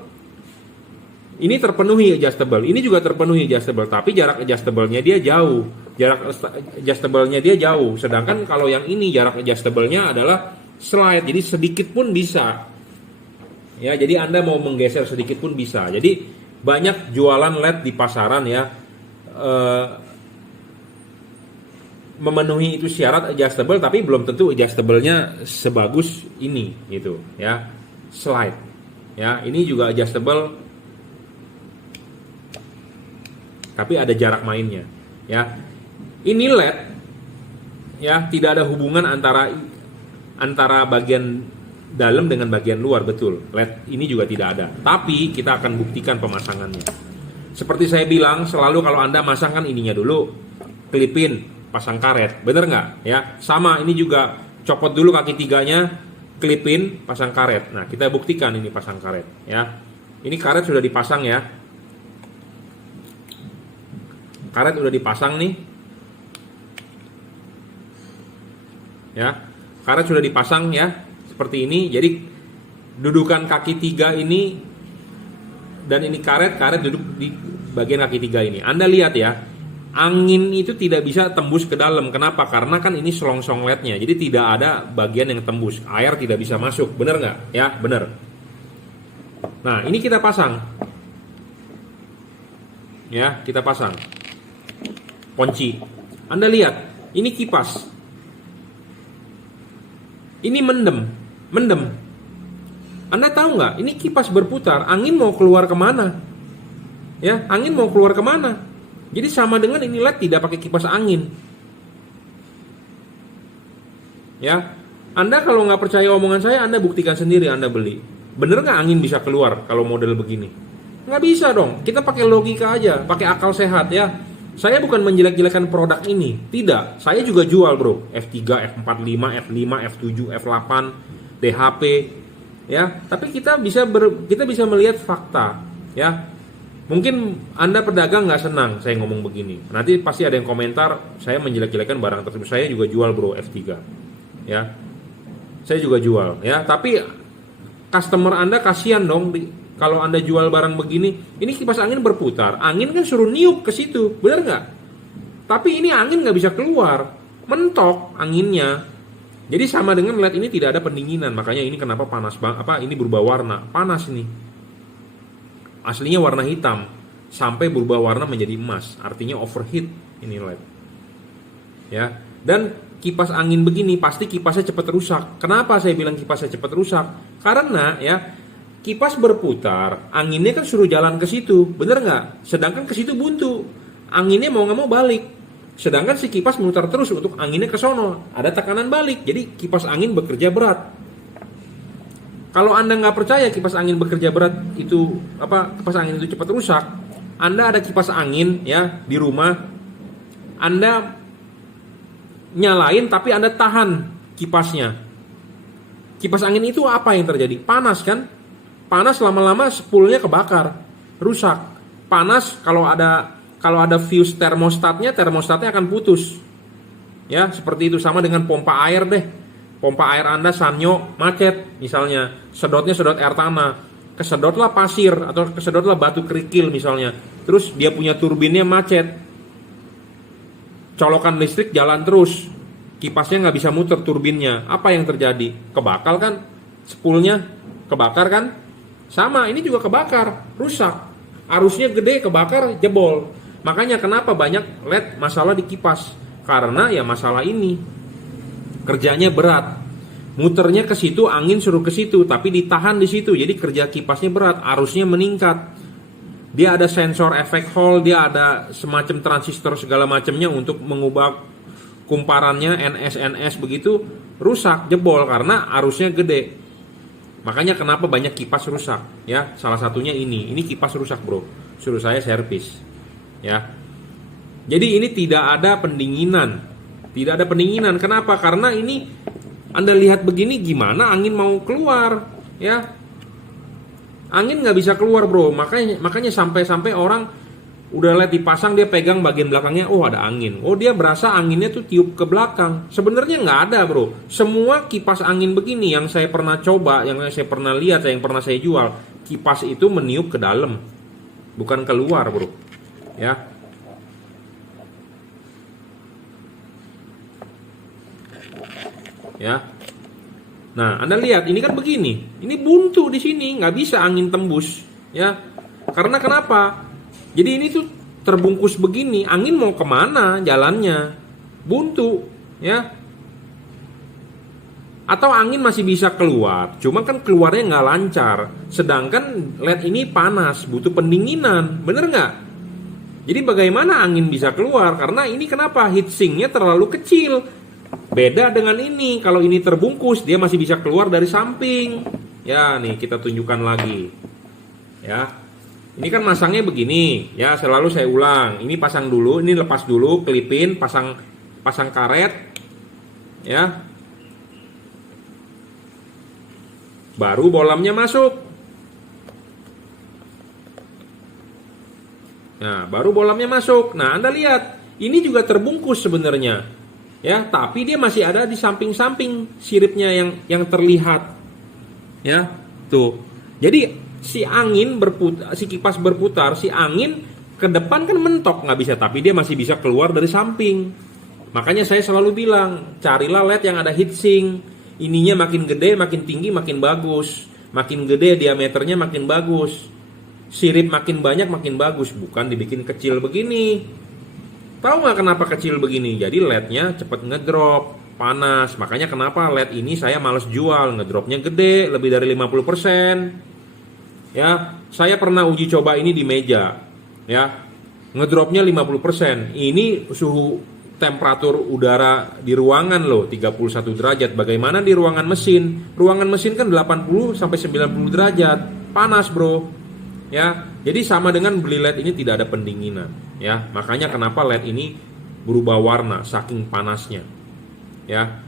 ini terpenuhi adjustable, ini juga terpenuhi adjustable, tapi jarak adjustable-nya dia jauh, jarak adjustable-nya dia jauh. Sedangkan kalau yang ini jarak adjustable-nya adalah slide, jadi sedikit pun bisa. Ya, jadi Anda mau menggeser sedikit pun bisa. Jadi banyak jualan LED di pasaran ya, memenuhi itu syarat adjustable, tapi belum tentu adjustable-nya sebagus ini gitu ya, slide. Ya, ini juga adjustable tapi ada jarak mainnya ya. Ini LED ya, tidak ada hubungan antara bagian dalam dengan bagian luar, betul. LED ini juga tidak ada, tapi kita akan buktikan pemasangannya. Seperti saya bilang selalu, kalau Anda masangkan ininya dulu, klipin, pasang karet, bener nggak ya? Sama ini juga, copot dulu kaki 3-nya, klipin, pasang karet. Nah, kita buktikan ini pasang karet ya. Ini karet sudah dipasang ya. Karet udah dipasang nih. Ya. Karet sudah dipasang ya, seperti ini. Jadi dudukan kaki 3 ini dan ini karet duduk di bagian kaki 3 ini. Anda lihat ya, angin itu tidak bisa tembus ke dalam. Kenapa? Karena kan ini selongsong LED-nya. Jadi tidak ada bagian yang tembus. Air tidak bisa masuk. Benar nggak? Ya, benar. Nah, ini kita pasang. Ya, kita pasang. Kunci. Anda lihat, ini kipas. Ini mendem. Anda tahu nggak? Ini kipas berputar. Angin mau keluar kemana? Ya, angin mau keluar kemana? Jadi sama dengan ini LED tidak pakai kipas angin. Ya, Anda kalau nggak percaya omongan saya, Anda buktikan sendiri, Anda beli. Bener nggak angin bisa keluar kalau model begini? Nggak bisa dong. Kita pakai logika aja, pakai akal sehat ya. Saya bukan menjelek-jelekan produk ini, tidak. Saya juga jual bro, F3, F45, F5, F7, F8, DHP, ya. Tapi kita bisa melihat fakta, ya. Mungkin Anda pedagang nggak senang saya ngomong begini. Nanti pasti ada yang komentar saya menjelek-jelekan barang tersebut. Saya juga jual bro F3, ya. Saya juga jual, ya. Tapi customer Anda kasihan dong. Kalau Anda jual barang begini, ini kipas angin berputar, angin kan suruh niup ke situ, benar nggak? Tapi ini angin nggak bisa keluar, mentok anginnya. Jadi sama dengan LED ini tidak ada pendinginan, makanya ini kenapa panas banget? Ini berubah warna, panas nih. Aslinya warna hitam, sampai berubah warna menjadi emas, artinya overheat ini LED. Ya, dan kipas angin begini pasti kipasnya cepat rusak. Kenapa saya bilang kipasnya cepat rusak? Karena ya, kipas berputar, anginnya kan suruh jalan ke situ, bener nggak? Sedangkan ke situ buntu, anginnya mau nggak mau balik. Sedangkan si kipas memutar terus untuk anginnya ke sono, ada tekanan balik, jadi kipas angin bekerja berat. Kalau Anda nggak percaya kipas angin bekerja berat itu kipas angin itu cepat rusak, Anda ada kipas angin ya di rumah, Anda nyalain tapi Anda tahan kipasnya. Kipas angin itu apa yang terjadi? Panas kan? Panas lama-lama spoolnya kebakar, rusak. Panas kalau ada kalau ada fuse termostatnya akan putus. Ya, seperti itu. Sama dengan pompa air deh. Pompa air Anda Sanyo macet misalnya, sedotnya sedot air tanah, kesedotlah pasir atau kesedotlah batu kerikil misalnya. Terus dia punya turbinnya macet. Colokan listrik jalan terus. Kipasnya nggak bisa muter turbinnya. Apa yang terjadi? Kebakar kan? Spoolnya kebakar kan? Sama, ini juga kebakar, rusak. Arusnya gede, kebakar, jebol. Makanya kenapa banyak LED masalah di kipas? Karena ya masalah ini. Kerjanya berat. Muternya ke situ, angin suruh ke situ, tapi ditahan di situ. Jadi kerja kipasnya berat, arusnya meningkat. Dia ada sensor efek Hall, dia ada semacam transistor segala macamnya untuk mengubah kumparannya NS begitu, rusak, jebol karena arusnya gede. Makanya kenapa banyak kipas rusak, ya. Salah satunya ini kipas rusak, Bro. Suruh saya servis. Ya. Jadi ini tidak ada pendinginan. Tidak ada pendinginan. Kenapa? Karena ini Anda lihat begini gimana angin mau keluar, ya. Angin nggak bisa keluar, Bro. Makanya sampai orang udah lihat dipasang, dia pegang bagian belakangnya, oh ada angin. Oh, dia berasa anginnya tuh tiup ke belakang. Sebenarnya nggak ada, Bro. Semua kipas angin begini yang saya pernah coba, yang saya pernah lihat, yang pernah saya jual, kipas itu meniup ke dalam, bukan keluar, Bro. Ya. Ya. Nah, Anda lihat ini kan begini. Ini buntu di sini, nggak bisa angin tembus, ya. Karena kenapa? Jadi ini tuh terbungkus begini, angin mau kemana jalannya? Buntu, ya. Atau angin masih bisa keluar, cuma kan keluarnya nggak lancar. Sedangkan LED ini panas, butuh pendinginan, bener nggak? Jadi bagaimana angin bisa keluar? Karena ini kenapa? Heatsinknya terlalu kecil. Beda dengan ini, kalau ini terbungkus, dia masih bisa keluar dari samping. Ya, nih kita tunjukkan lagi. Ya. Ini kan masangnya begini, ya selalu saya ulang. Ini pasang dulu, ini lepas dulu, kelipin, pasang karet, ya. Baru bolamnya masuk. Nah, baru bolamnya masuk. Nah, Anda lihat, ini juga terbungkus sebenarnya, ya. Tapi dia masih ada di samping-samping siripnya yang terlihat, ya. Tuh, jadi si angin berputar, si kipas berputar, si angin ke depan kan mentok nggak bisa, tapi dia masih bisa keluar dari samping. Makanya saya selalu bilang, carilah LED yang ada heatsink. Ininya makin gede, makin tinggi, makin bagus. Makin gede diameternya makin bagus. Sirip makin banyak makin bagus, bukan dibikin kecil begini. Tahu nggak kenapa kecil begini? Jadi LED-nya cepet ngedrop, panas. Makanya kenapa LED ini saya males jual, ngedropnya gede, lebih dari 50%. Ya, saya pernah uji coba ini di meja, ya, ngedropnya 50%. Ini suhu temperatur udara di ruangan loh, 31 derajat. Bagaimana di ruangan mesin? Ruangan mesin kan 80 sampai 90 derajat, panas, Bro. Ya, jadi sama dengan beli LED ini tidak ada pendinginan, ya. Makanya kenapa LED ini berubah warna saking panasnya, ya.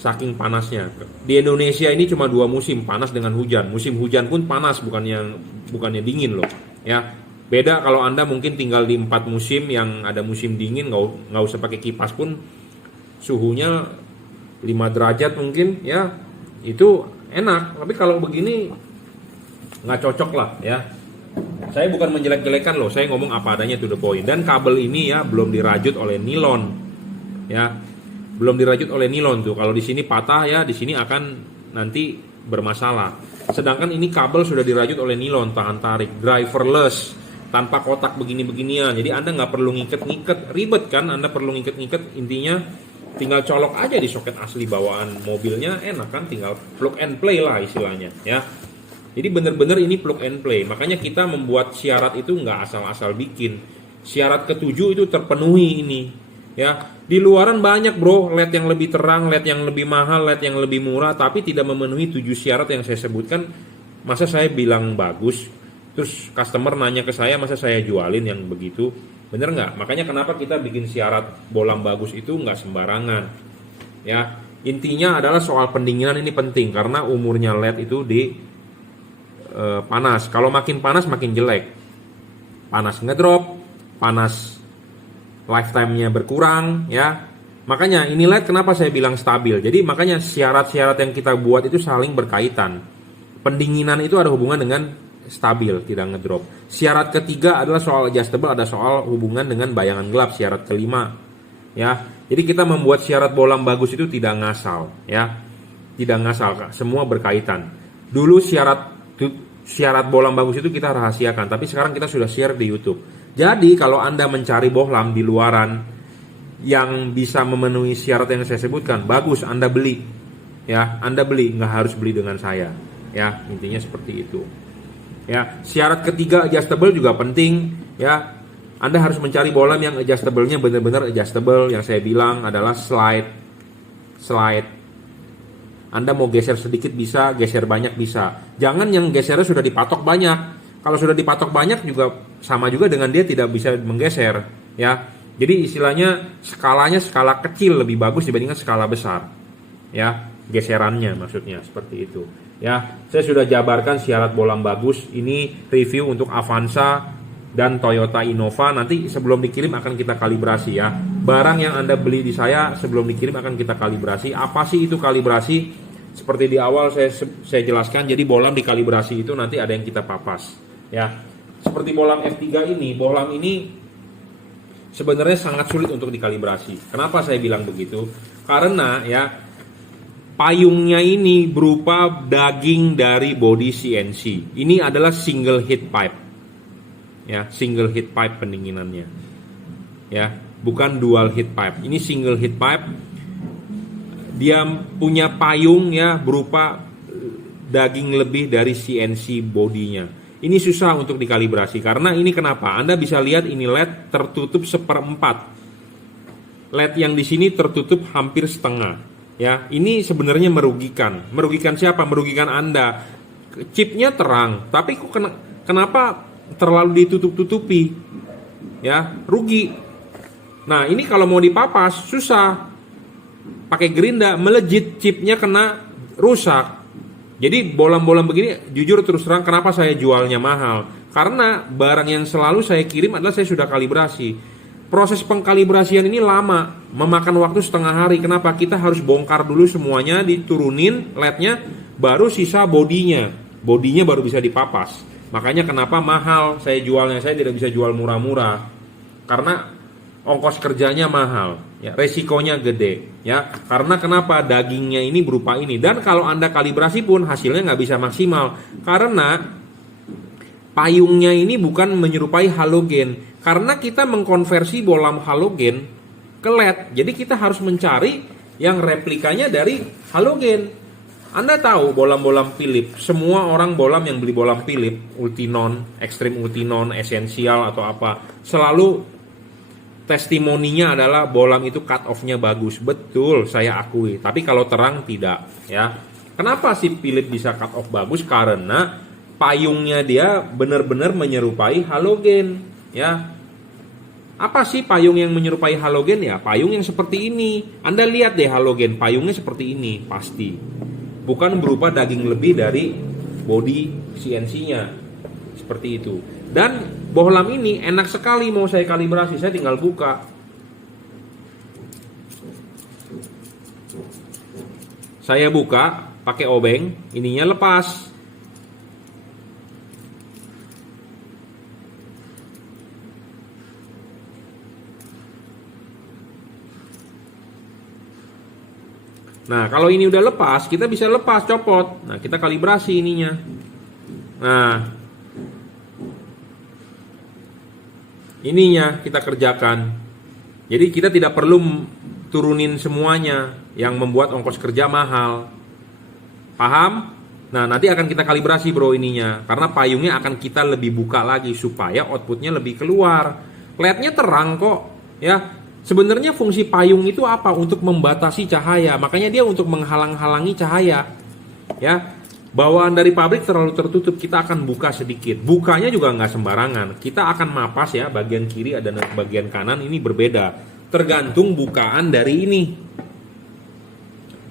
Saking panasnya. Di Indonesia ini cuma 2 musim, panas dengan hujan. Musim hujan pun panas, bukannya dingin loh, ya. Beda kalau Anda mungkin tinggal di 4 musim yang ada musim dingin, nggak usah pakai kipas pun suhunya 5 derajat mungkin, ya. Itu enak. Tapi kalau begini nggak cocok lah, ya. Saya bukan menjelek-jelekan loh, saya ngomong apa adanya, to the point. Dan kabel ini ya belum dirajut oleh nilon, ya. Belum dirajut oleh nilon tuh. Kalau di sini patah ya, di sini akan nanti bermasalah. Sedangkan ini kabel sudah dirajut oleh nilon, tahan tarik, driverless, tanpa kotak begini-beginian. Jadi Anda nggak perlu ngiket-ngiket, ribet kan? Anda perlu ngiket-ngiket, intinya tinggal colok aja di soket asli bawaan mobilnya, enak kan? Tinggal plug and play lah istilahnya, ya. Jadi bener-bener ini plug and play. Makanya kita membuat syarat itu nggak asal-asal bikin. Syarat ke-7 itu terpenuhi ini. Ya, di luaran banyak, Bro, LED yang lebih terang, LED yang lebih mahal, LED yang lebih murah, tapi tidak memenuhi 7 syarat yang saya sebutkan. Masa saya bilang bagus, terus customer nanya ke saya, masa saya jualin yang begitu? Bener nggak? Makanya kenapa kita bikin syarat bolam bagus itu nggak sembarangan. Ya, intinya adalah soal pendinginan ini penting, karena umurnya LED itu di panas. Kalau makin panas makin jelek. Panas ngedrop, panas lifetime-nya berkurang ya. Makanya ini LED kenapa saya bilang stabil. Jadi makanya syarat-syarat yang kita buat itu saling berkaitan. Pendinginan itu ada hubungan dengan stabil, tidak ngedrop. Syarat ketiga adalah soal adjustable, ada soal hubungan dengan bayangan gelap, syarat kelima. Ya. Jadi kita membuat syarat bolam bagus itu tidak ngasal, ya. Tidak ngasal, semua berkaitan. Dulu syarat bolam bagus itu kita rahasiakan, tapi sekarang kita sudah share di YouTube. Jadi kalau Anda mencari bohlam di luaran yang bisa memenuhi syarat yang saya sebutkan, bagus, Anda beli. Ya, Anda beli, nggak harus beli dengan saya. Ya, intinya seperti itu. Ya, syarat ketiga adjustable juga penting. Ya, Anda harus mencari bohlam yang adjustable-nya benar-benar adjustable. Yang saya bilang adalah slide. Anda mau geser sedikit bisa, geser banyak bisa. Jangan yang gesernya sudah dipatok banyak. Kalau sudah dipatok banyak juga sama juga dengan dia tidak bisa menggeser. Ya, jadi istilahnya skalanya skala kecil lebih bagus dibandingkan skala besar. Ya, geserannya maksudnya seperti itu. Ya, saya sudah jabarkan syarat bohlam bagus. Ini review untuk Avanza dan Toyota Innova. Nanti sebelum dikirim akan kita kalibrasi ya. Barang yang Anda beli di saya sebelum dikirim akan kita kalibrasi. Apa sih itu kalibrasi? Seperti di awal saya jelaskan, jadi bohlam dikalibrasi itu nanti ada yang kita papas ya. Seperti bohlam F3 ini, bohlam ini sebenarnya sangat sulit untuk dikalibrasi. Kenapa saya bilang begitu? Karena ya payungnya ini berupa daging dari body CNC. Ini adalah single heat pipe. Ya, single heat pipe pendinginannya. Ya, bukan dual heat pipe. Ini single heat pipe. Dia punya payung ya berupa daging lebih dari CNC bodinya. Ini susah untuk dikalibrasi karena ini kenapa? Anda bisa lihat ini LED tertutup 1/4. LED yang di sini tertutup hampir setengah. Ya, ini sebenarnya merugikan. Merugikan siapa? Merugikan Anda. Chipnya terang, tapi kok kenapa terlalu ditutup-tutupi? Ya, rugi. Nah, ini kalau mau dipapas susah. Pakai gerinda, melejit, chipnya kena rusak. Jadi bohlam-bohlam begini, jujur terus terang kenapa saya jualnya mahal? Karena barang yang selalu saya kirim adalah saya sudah kalibrasi. Proses pengkalibrasian ini lama, memakan waktu setengah hari. Kenapa? Kita harus bongkar dulu semuanya, diturunin LED-nya, baru sisa bodinya. Bodinya baru bisa dipapas. Makanya kenapa mahal saya jualnya, saya tidak bisa jual murah-murah. Karena ongkos kerjanya mahal, ya, resikonya gede, ya. Karena kenapa? Dagingnya ini berupa ini. Dan kalau Anda kalibrasi pun hasilnya nggak bisa maksimal. Karena payungnya ini bukan menyerupai halogen. Karena kita mengkonversi bohlam halogen ke LED. Jadi kita harus mencari yang replikanya dari halogen. Anda tahu bohlam-bohlam Philips, semua orang bohlam yang beli bohlam Philips, Ultinon, Extreme Ultinon, Essential atau apa, selalu testimoninya adalah bohlam itu cut off-nya bagus. Betul, saya akui. Tapi kalau terang tidak, ya. Kenapa sih Philips bisa cut off bagus? Karena payungnya dia benar-benar menyerupai halogen, ya. Apa sih payung yang menyerupai halogen? Ya, payung yang seperti ini. Anda lihat deh halogen, payungnya seperti ini, pasti. Bukan berupa daging lebih dari body CNC-nya. Seperti itu. Dan bohlam ini enak sekali mau saya kalibrasi, saya tinggal buka. Saya buka pakai obeng, ininya lepas. Nah, kalau ini udah lepas, kita bisa lepas, copot. Nah, kita kalibrasi ininya. Nah, ininya kita kerjakan. Jadi kita tidak perlu turunin semuanya yang membuat ongkos kerja mahal. Paham? Nah, nanti akan kita kalibrasi bro ininya. Karena payungnya akan kita lebih buka lagi supaya outputnya lebih keluar. LED-nya terang kok, ya. Sebenarnya fungsi payung itu apa? Untuk membatasi cahaya. Makanya dia untuk menghalang-halangi cahaya. Ya, bawaan dari pabrik terlalu tertutup, kita akan buka sedikit. Bukanya juga nggak sembarangan. Kita akan mapas ya, bagian kiri dan bagian kanan ini berbeda. Tergantung bukaan dari ini.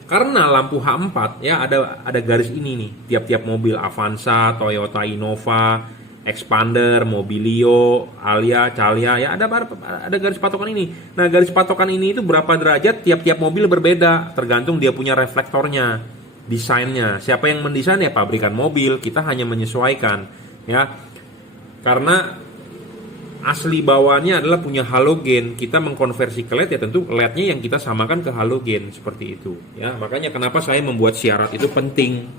Karena lampu H4 ya ada garis ini nih. Tiap-tiap mobil Avanza, Toyota Innova, Expander, Mobilio, Alia, Calia, ya ada garis patokan ini. Nah, garis patokan ini itu berapa derajat tiap-tiap mobil berbeda, tergantung dia punya reflektornya, desainnya. Siapa yang mendesain? Ya pabrikan mobil. Kita hanya menyesuaikan, ya. Karena asli bawaannya adalah punya halogen, kita mengkonversi ke LED, ya tentu LED-nya yang kita samakan ke halogen, seperti itu, ya. Makanya kenapa saya membuat syarat itu penting,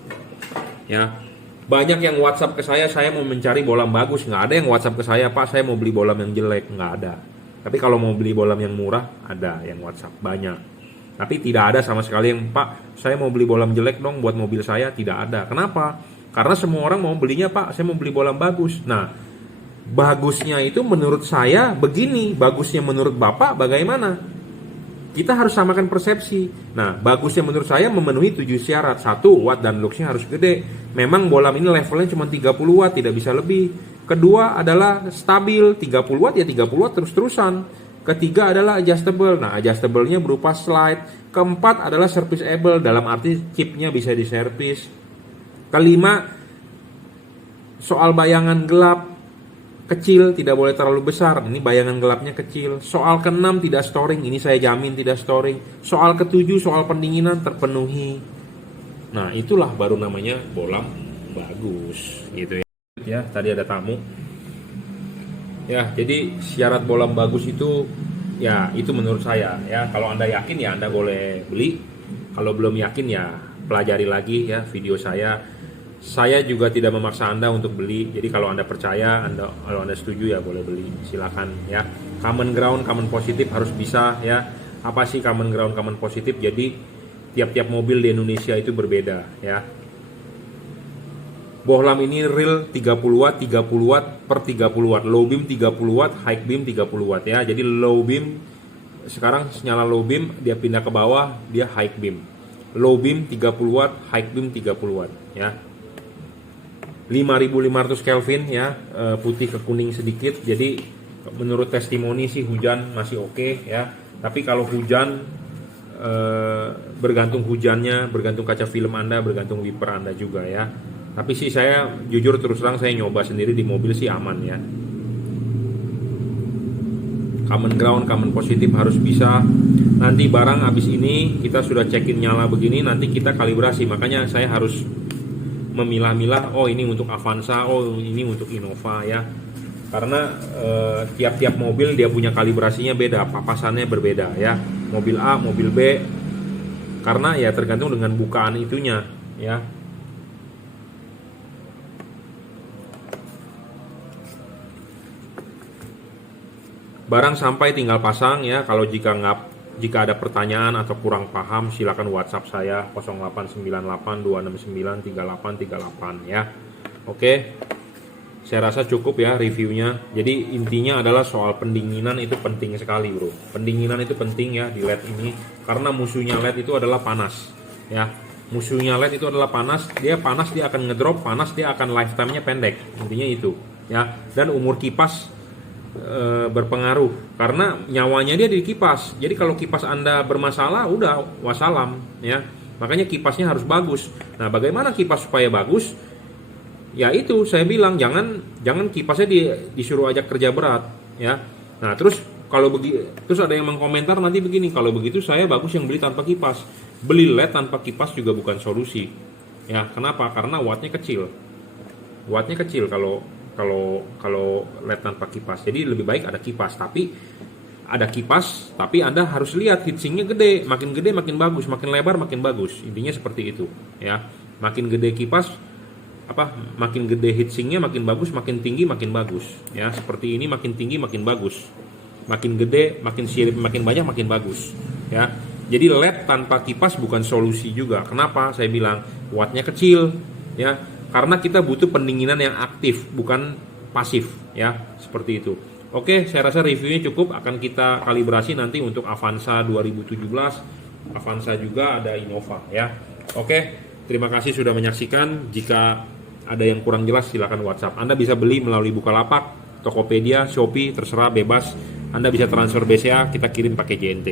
ya. Banyak yang WhatsApp ke saya mau mencari bolam bagus. Nggak ada yang WhatsApp ke saya, Pak, saya mau beli bolam yang jelek. Nggak ada. Tapi kalau mau beli bolam yang murah, ada yang WhatsApp, banyak. Tapi tidak ada sama sekali yang, Pak, saya mau beli bolam jelek dong buat mobil saya. Tidak ada. Kenapa? Karena semua orang mau belinya, Pak, saya mau beli bolam bagus. Nah, bagusnya itu menurut saya begini, bagusnya menurut Bapak bagaimana? Kita harus samakan persepsi. Nah, bagusnya menurut saya memenuhi 7 syarat. 1, watt dan luxnya harus gede. Memang bolam ini levelnya cuma 30 watt, tidak bisa lebih. Kedua adalah stabil, 30 watt ya 30 watt terus-terusan. Ketiga adalah adjustable. Nah, adjustable-nya berupa slide. Keempat adalah serviceable, dalam arti chipnya bisa diservis. Kelima, soal bayangan gelap kecil, tidak boleh terlalu besar. Ini bayangan gelapnya kecil. Soal ke-6 tidak storing, ini saya jamin tidak storing. Soal ke-7 soal pendinginan terpenuhi. Nah, itulah baru namanya bolam bagus, gitu ya. Ya, tadi ada tamu. Ya, jadi syarat bolam bagus itu, ya itu menurut saya, ya. Kalau Anda yakin ya Anda boleh beli. Kalau belum yakin ya pelajari lagi ya video saya. Saya juga tidak memaksa Anda untuk beli. Jadi kalau Anda percaya, kalau Anda setuju ya boleh beli. Silakan ya. Common ground, common positif harus bisa ya. Apa sih common ground, common positif? Jadi tiap-tiap mobil di Indonesia itu berbeda ya. Bohlam ini real 30 watt, 30 watt per 30 watt. Low beam 30 watt, high beam 30 watt ya. Jadi low beam sekarang nyala low beam, dia pindah ke bawah, dia high beam. Low beam 30 watt, high beam 30 watt ya. 5500 Kelvin ya, putih ke kuning sedikit. Jadi menurut testimoni sih hujan masih oke ya. Tapi kalau hujan bergantung hujannya, bergantung kaca film Anda, bergantung wiper Anda juga ya. Tapi sih saya jujur terus terang saya nyoba sendiri di mobil sih aman ya. Common ground, common positif harus bisa. Nanti barang habis ini kita sudah cekin nyala begini, nanti kita kalibrasi. Makanya saya harus memilah-milah, oh ini untuk Avanza, oh ini untuk Innova ya. Karena tiap-tiap mobil dia punya kalibrasinya beda, papasannya berbeda ya. Mobil A, mobil B, karena ya tergantung dengan bukaan itunya ya. Barang sampai tinggal pasang ya. Kalau jika ada pertanyaan atau kurang paham, silakan WhatsApp saya 089826933838 ya. Oke. Saya rasa cukup ya reviewnya. Jadi intinya adalah soal pendinginan itu penting sekali, Bro. Pendinginan itu penting ya di LED ini, karena musuhnya LED itu adalah panas ya. Musuhnya LED itu adalah panas, dia akan ngedrop, panas dia akan lifetime-nya pendek. Intinya itu ya. Dan umur kipas berpengaruh karena nyawanya dia di kipas. Jadi kalau kipas Anda bermasalah, udah wassalam ya. Makanya kipasnya harus bagus. Nah, bagaimana kipas supaya bagus? Ya itu saya bilang jangan kipasnya disuruh ajak kerja berat ya. Nah, terus ada yang mengkomentar nanti begini, kalau begitu saya bagus yang beli tanpa kipas. Beli LED tanpa kipas juga bukan solusi. Ya, kenapa? Karena wattnya kecil. Wattnya kecil kalau LED tanpa kipas. Jadi lebih baik ada kipas, tapi Anda harus lihat heatsinknya gede makin bagus, makin lebar makin bagus. Intinya seperti itu ya. Makin gede kipas makin gede heatsinknya makin bagus, makin tinggi makin bagus ya. Seperti ini makin tinggi makin bagus, makin gede makin sirip makin banyak makin bagus ya. Jadi LED tanpa kipas bukan solusi juga. Kenapa saya bilang wattnya kecil ya? Karena kita butuh pendinginan yang aktif, bukan pasif ya, seperti itu. Oke, saya rasa reviewnya cukup. Akan kita kalibrasi nanti untuk Avanza 2017, Avanza juga ada Innova ya. Oke, terima kasih sudah menyaksikan. Jika ada yang kurang jelas silakan WhatsApp. Anda bisa beli melalui Bukalapak, Tokopedia, Shopee, terserah bebas. Anda bisa transfer BCA, kita kirim pakai JNT.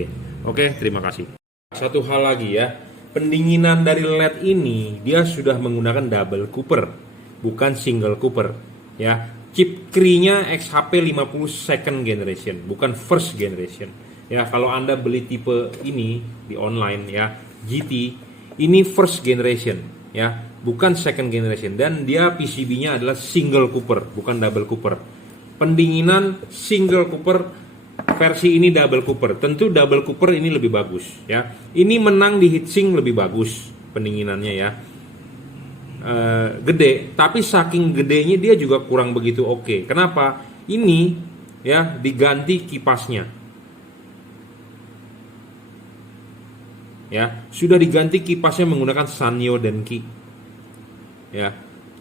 Oke, terima kasih. Satu hal lagi ya. Pendinginan dari LED ini dia sudah menggunakan double cooper, bukan single cooper ya. chip Cree-nya XHP 50 second generation, bukan first generation. Ya, kalau Anda beli tipe ini di online ya, GT, ini first generation ya, bukan second generation, dan dia PCB-nya adalah single cooper, bukan double cooper. Pendinginan single cooper, versi ini double cooper. Tentu double cooper ini lebih bagus ya. Ini menang di heatsink lebih bagus pendinginannya ya. Gede, tapi saking gedenya dia juga kurang begitu oke. Kenapa? Ini ya diganti kipasnya. Ya, sudah diganti kipasnya menggunakan Sanyo Denki. Ya,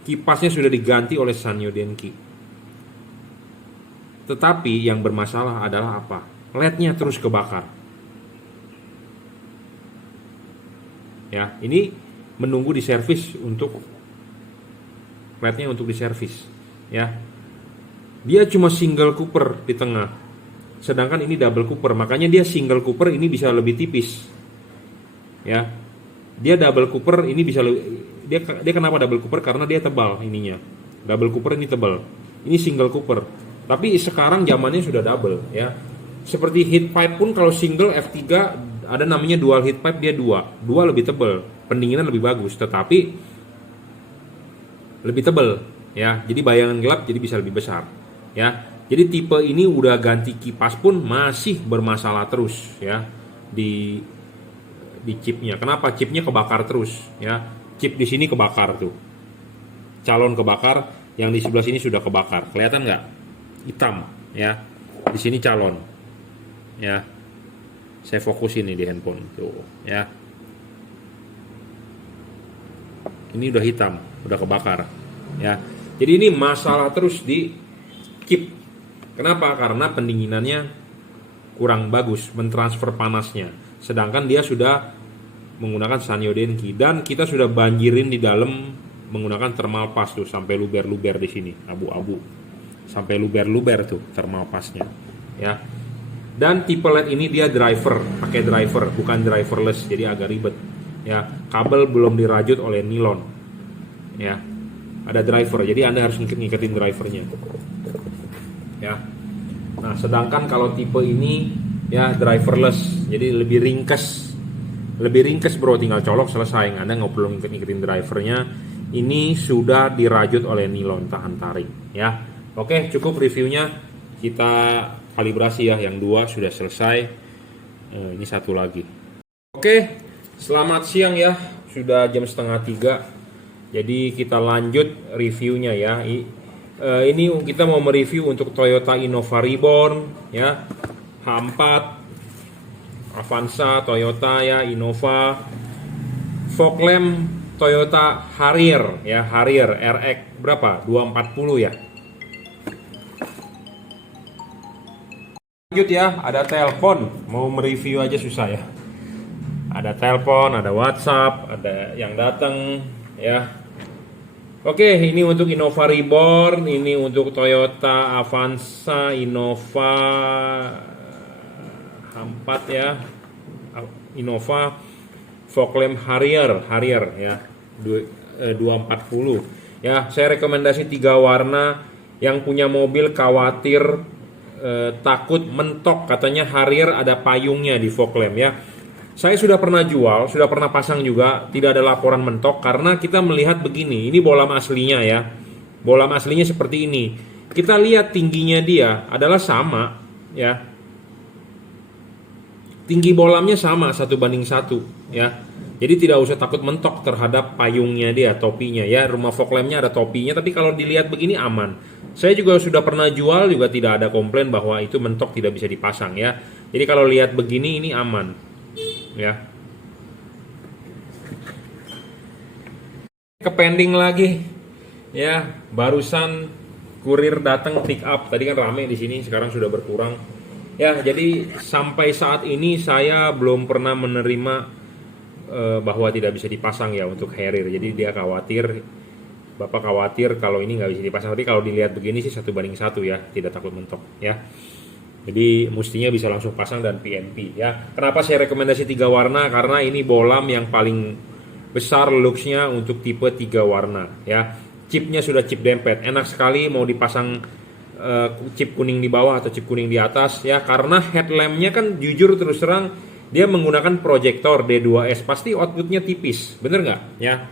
kipasnya sudah diganti oleh Sanyo Denki. Tetapi yang bermasalah adalah apa? LED-nya terus kebakar. Ya, ini menunggu diservis untuk LED-nya untuk diservis. Ya, dia cuma single cooper di tengah, sedangkan ini double cooper. Makanya dia single cooper ini bisa lebih tipis. Ya, dia double cooper ini bisa lebih, dia kenapa double cooper? Karena dia tebal ininya. Double cooper ini tebal. Ini single cooper. Tapi sekarang zamannya sudah double ya. Seperti heat pipe pun kalau single F3 ada namanya dual heat pipe, dia dua lebih tebal, pendinginan lebih bagus, tetapi lebih tebal ya. Jadi bayangan gelap jadi bisa lebih besar ya. Jadi tipe ini udah ganti kipas pun masih bermasalah terus ya di chipnya. Kenapa? Chipnya kebakar terus ya. Chip di sini kebakar tuh. Calon kebakar, yang di sebelah sini sudah kebakar. Kelihatan nggak? Hitam ya. Di sini calon. Ya. Saya fokusin nih di handphone tuh ya. Ini udah hitam, udah kebakar ya. Jadi ini masalah terus di chip. Kenapa? Karena pendinginannya kurang bagus mentransfer panasnya. Sedangkan dia sudah menggunakan Sanyo Denki, dan kita sudah banjirin di dalam menggunakan thermal pass tuh sampai luber-luber di sini, abu-abu. Sampai luber-luber tuh thermal passnya ya. Dan tipe LED ini dia driver, pakai driver, bukan driverless, jadi agak ribet ya. Kabel belum dirajut oleh nilon ya. Ada driver, jadi Anda harus ngiketin drivernya ya. Nah, sedangkan kalau tipe ini ya driverless, jadi lebih ringkes bro, tinggal colok selesai, Anda nggak perlu ngiketin drivernya. Ini sudah dirajut oleh nilon tahan tarik ya. Oke, cukup reviewnya, kita kalibrasi ya. Yang dua sudah selesai, ini satu lagi. Oke, selamat siang ya, sudah jam 2:30. Jadi kita lanjut reviewnya ya. Ini kita mau mereview untuk Toyota Innova Reborn ya, H4, Avanza Toyota ya, Innova, fog lamp Toyota Harrier ya, Harrier RX berapa? 240 ya. Lanjut ya, ada telepon, mau mereview aja susah ya. Ada telepon, ada WhatsApp, ada yang datang ya. Oke, ini untuk Innova Reborn, ini untuk Toyota Avanza, Innova H4 ya, Innova fog lamp Harrier ya, 240 ya. Saya rekomendasi 3 warna. Yang punya mobil khawatir takut mentok, katanya Harrier ada payungnya di fog lamp ya. Saya sudah pernah jual, sudah pernah pasang juga, tidak ada laporan mentok karena kita melihat begini. Ini bolam aslinya ya. Bolam aslinya seperti ini. Kita lihat tingginya dia adalah sama ya. Tinggi bolamnya sama 1:1 ya. Jadi tidak usah takut mentok terhadap payungnya dia, topinya ya. Rumah fog lampnya ada topinya, tapi kalau dilihat begini aman. Saya juga sudah pernah jual, juga tidak ada komplain bahwa itu mentok tidak bisa dipasang ya. Jadi kalau lihat begini ini aman ya. Ke pending lagi ya, barusan kurir datang pick up. Tadi kan rame di sini, sekarang sudah berkurang ya. Jadi sampai saat ini saya belum pernah menerima bahwa tidak bisa dipasang ya untuk Harrier. Jadi dia khawatir, Bapak khawatir kalau ini nggak bisa dipasang. Tapi kalau dilihat begini sih 1:1 ya, tidak takut mentok ya. Jadi mestinya bisa langsung pasang dan PNP ya. Kenapa saya rekomendasi 3 warna? Karena ini bolam yang paling besar luxnya untuk tipe 3 warna ya. chipnya sudah chip dempet. Enak sekali mau dipasang chip kuning di bawah atau chip kuning di atas ya, karena headlampnya kan jujur terus terang dia menggunakan proyektor D2S, pasti outputnya tipis, bener nggak ya?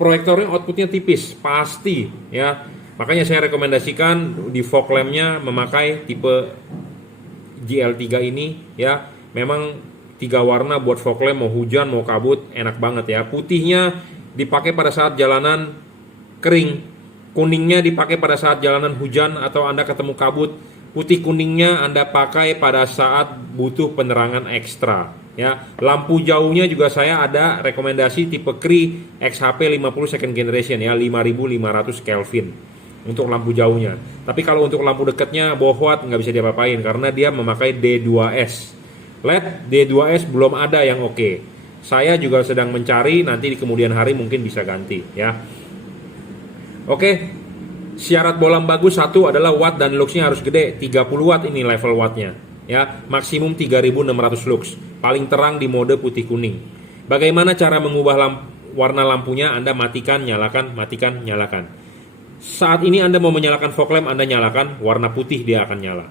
Proyektornya outputnya tipis pasti ya, makanya saya rekomendasikan di fog lampnya memakai tipe GL3 ini ya. Memang 3 warna buat fog lamp, mau hujan mau kabut enak banget ya. Putihnya dipakai pada saat jalanan kering, kuningnya dipakai pada saat jalanan hujan atau Anda ketemu kabut. Putih kuningnya Anda pakai pada saat butuh penerangan ekstra ya. Lampu jauhnya juga saya ada rekomendasi tipe Cree XHP 50 second generation ya, 5500 Kelvin untuk lampu jauhnya. Tapi kalau untuk lampu dekatnya bohwat nggak bisa diapa-apain karena dia memakai D2S. LED D2S belum ada yang oke. Saya juga sedang mencari, nanti di kemudian hari mungkin bisa ganti ya. Oke. Syarat bolam bagus satu adalah watt dan luxnya harus gede, 30 watt ini level wattnya ya, maksimum 3600 lux, paling terang di mode putih kuning. Bagaimana cara mengubah warna lampunya? Anda matikan, nyalakan, matikan, nyalakan. Saat ini Anda mau menyalakan fog lamp, Anda nyalakan, warna putih dia akan nyala.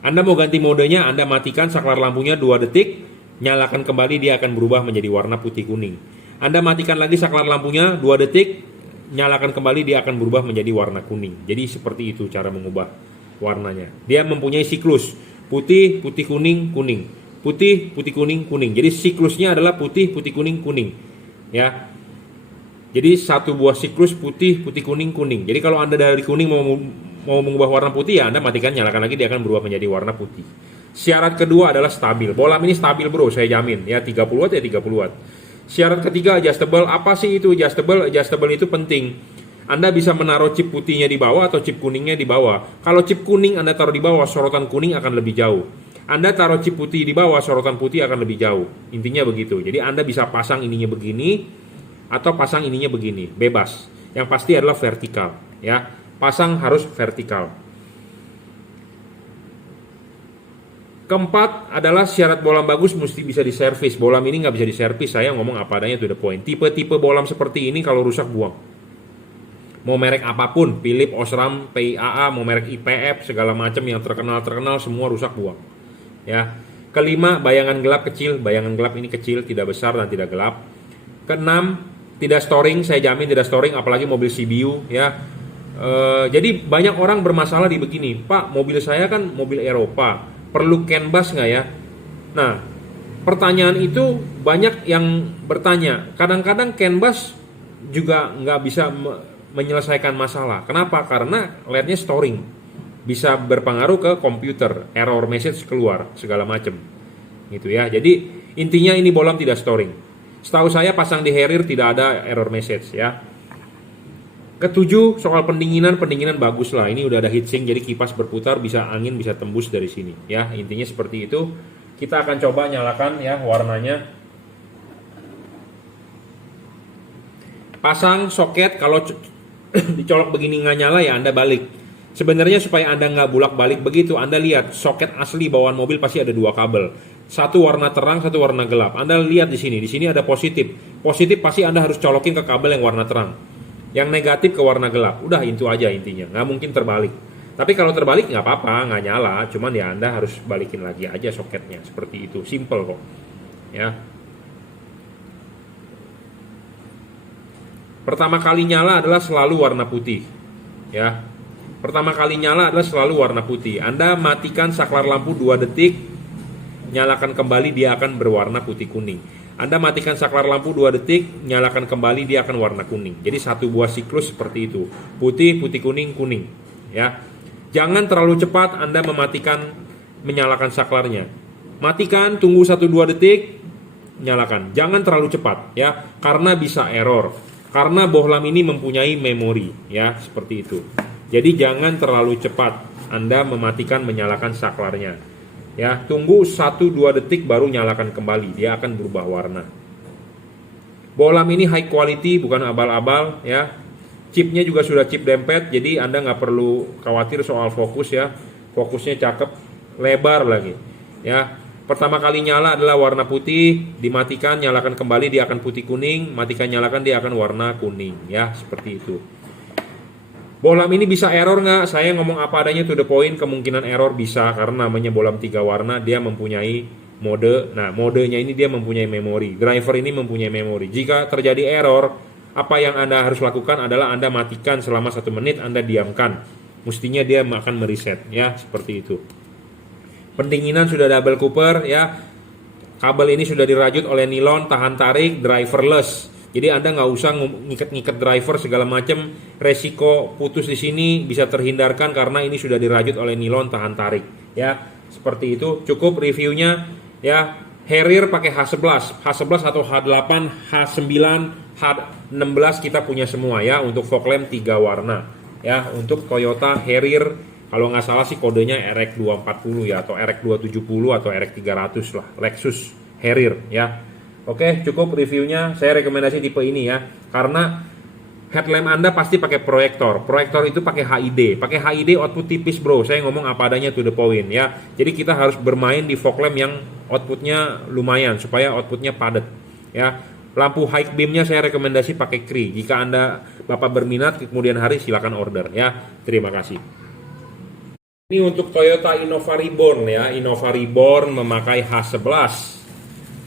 Anda mau ganti modenya, Anda matikan saklar lampunya 2 detik, nyalakan kembali, dia akan berubah menjadi warna putih kuning. Anda matikan lagi saklar lampunya 2 detik, nyalakan kembali, dia akan berubah menjadi warna kuning. Jadi seperti itu cara mengubah warnanya. Dia mempunyai siklus putih, putih kuning, kuning, putih, putih kuning, kuning. Jadi siklusnya adalah putih, putih kuning, kuning ya. Jadi satu buah siklus putih, putih kuning, kuning. Jadi kalau Anda dari kuning mau mengubah warna putih ya Anda matikan, nyalakan lagi, dia akan berubah menjadi warna putih. Syarat kedua adalah stabil. Bolam ini stabil bro, saya jamin ya, 30 watt ya 30 watt. Syarat ketiga adjustable. Apa sih itu adjustable? Adjustable itu penting. Anda bisa menaruh chip putihnya di bawah atau chip kuningnya di bawah. Kalau chip kuning Anda taruh di bawah, sorotan kuning akan lebih jauh. Anda taruh chip putih di bawah, sorotan putih akan lebih jauh. Intinya begitu. Jadi Anda bisa pasang ininya begini atau pasang ininya begini, bebas. Yang pasti adalah vertikal ya. Pasang harus vertikal. Keempat adalah syarat bolam bagus mesti bisa diservis. Bolam ini nggak bisa diservis, saya ngomong apa adanya to the point. Tipe-tipe bolam seperti ini kalau rusak buang. Mau merek apapun, Philips, Osram, PIAA, mau merek IPF, segala macam yang terkenal semua rusak buang. Ya. Kelima, bayangan gelap kecil. Bayangan gelap ini kecil, tidak besar dan tidak gelap. Keenam, tidak storing. Saya jamin tidak storing, apalagi mobil CBU ya. Jadi banyak orang bermasalah di begini, Pak, mobil saya kan mobil Eropa, perlu CAN bus nggak ya? Nah, pertanyaan itu banyak yang bertanya. Kadang-kadang CAN bus juga nggak bisa menyelesaikan masalah. Kenapa? Karena LED-nya storing, bisa berpengaruh ke komputer, error message keluar segala macam, gitu ya. Jadi intinya ini bolam tidak storing. Setahu saya pasang di Harrier tidak ada error message ya. Ketujuh, soal pendinginan bagus lah. Ini udah ada heatsink, jadi kipas berputar, bisa angin bisa tembus dari sini ya. Intinya seperti itu. Kita akan coba nyalakan ya warnanya. Pasang soket, kalau dicolok begini nggak nyala ya Anda balik. Sebenarnya supaya Anda nggak bolak-balik begitu, Anda lihat soket asli bawaan mobil pasti ada 2 kabel. Satu warna terang, satu warna gelap. Anda lihat di sini ada positif. Positif pasti Anda harus colokin ke kabel yang warna terang. Yang negatif ke warna gelap. Udah itu aja intinya, nggak mungkin terbalik. Tapi kalau terbalik nggak apa-apa, nggak nyala. Cuman ya Anda harus balikin lagi aja soketnya. Seperti itu, simple kok. Ya. Pertama kali nyala adalah selalu warna putih. Ya. Pertama kali nyala adalah selalu warna putih. Anda matikan saklar lampu 2 detik, nyalakan kembali, dia akan berwarna putih kuning. Anda matikan saklar lampu 2 detik, nyalakan kembali, dia akan warna kuning. Jadi satu buah siklus seperti itu. Putih, putih kuning, kuning. Ya. Jangan terlalu cepat Anda menyalakan saklarnya. Matikan, tunggu 1-2 detik, nyalakan. Jangan terlalu cepat ya, karena bisa error. Karena bohlam ini mempunyai memori ya, seperti itu. Jadi jangan terlalu cepat Anda menyalakan saklarnya. Ya, tunggu 1-2 detik baru nyalakan kembali, dia akan berubah warna. Bohlam ini high quality, bukan abal-abal ya. Chipnya juga sudah chip dempet, jadi Anda nggak perlu khawatir soal fokus ya. Fokusnya cakep, lebar lagi. Ya, pertama kali nyala adalah warna putih, dimatikan, nyalakan kembali, dia akan putih kuning, matikan, nyalakan, dia akan warna kuning ya, seperti itu. Bohlam ini bisa error nggak? Saya ngomong apa adanya to the point, kemungkinan error bisa karena namanya bohlam 3 warna, dia mempunyai mode. Nah, modenya ini dia mempunyai memori. Driver ini mempunyai memori. Jika terjadi error, apa yang Anda harus lakukan adalah Anda matikan selama 1 menit, Anda diamkan. Mestinya dia akan mereset, ya, seperti itu. Pendinginan sudah double cooper, ya. Kabel ini sudah dirajut oleh nilon, tahan tarik, driverless. Jadi Anda nggak usah ngikat-ngikat driver segala macam. Resiko putus di sini bisa terhindarkan karena ini sudah dirajut oleh nilon tahan tarik. Ya, seperti itu. Cukup reviewnya. Ya, Harrier pakai H11, H11 atau H8, H9, H16 kita punya semua ya untuk fog lamp 3 warna. Ya, untuk Toyota Harrier kalau nggak salah sih kodenya RX240 ya atau RX270 atau RX300 lah. Lexus Harrier ya. Oke, cukup reviewnya. Saya rekomendasi tipe ini ya, karena headlamp Anda pasti pakai proyektor. Proyektor itu pakai HID. Pakai HID output tipis bro. Saya ngomong apa adanya to the point ya. Jadi kita harus bermain di fog lamp yang outputnya lumayan supaya outputnya padat ya. Lampu high beamnya saya rekomendasi pakai Cree. Jika Anda Bapak berminat kemudian hari silakan order ya. Terima kasih. Ini untuk Toyota Innova Reborn ya. Innova Reborn memakai H11.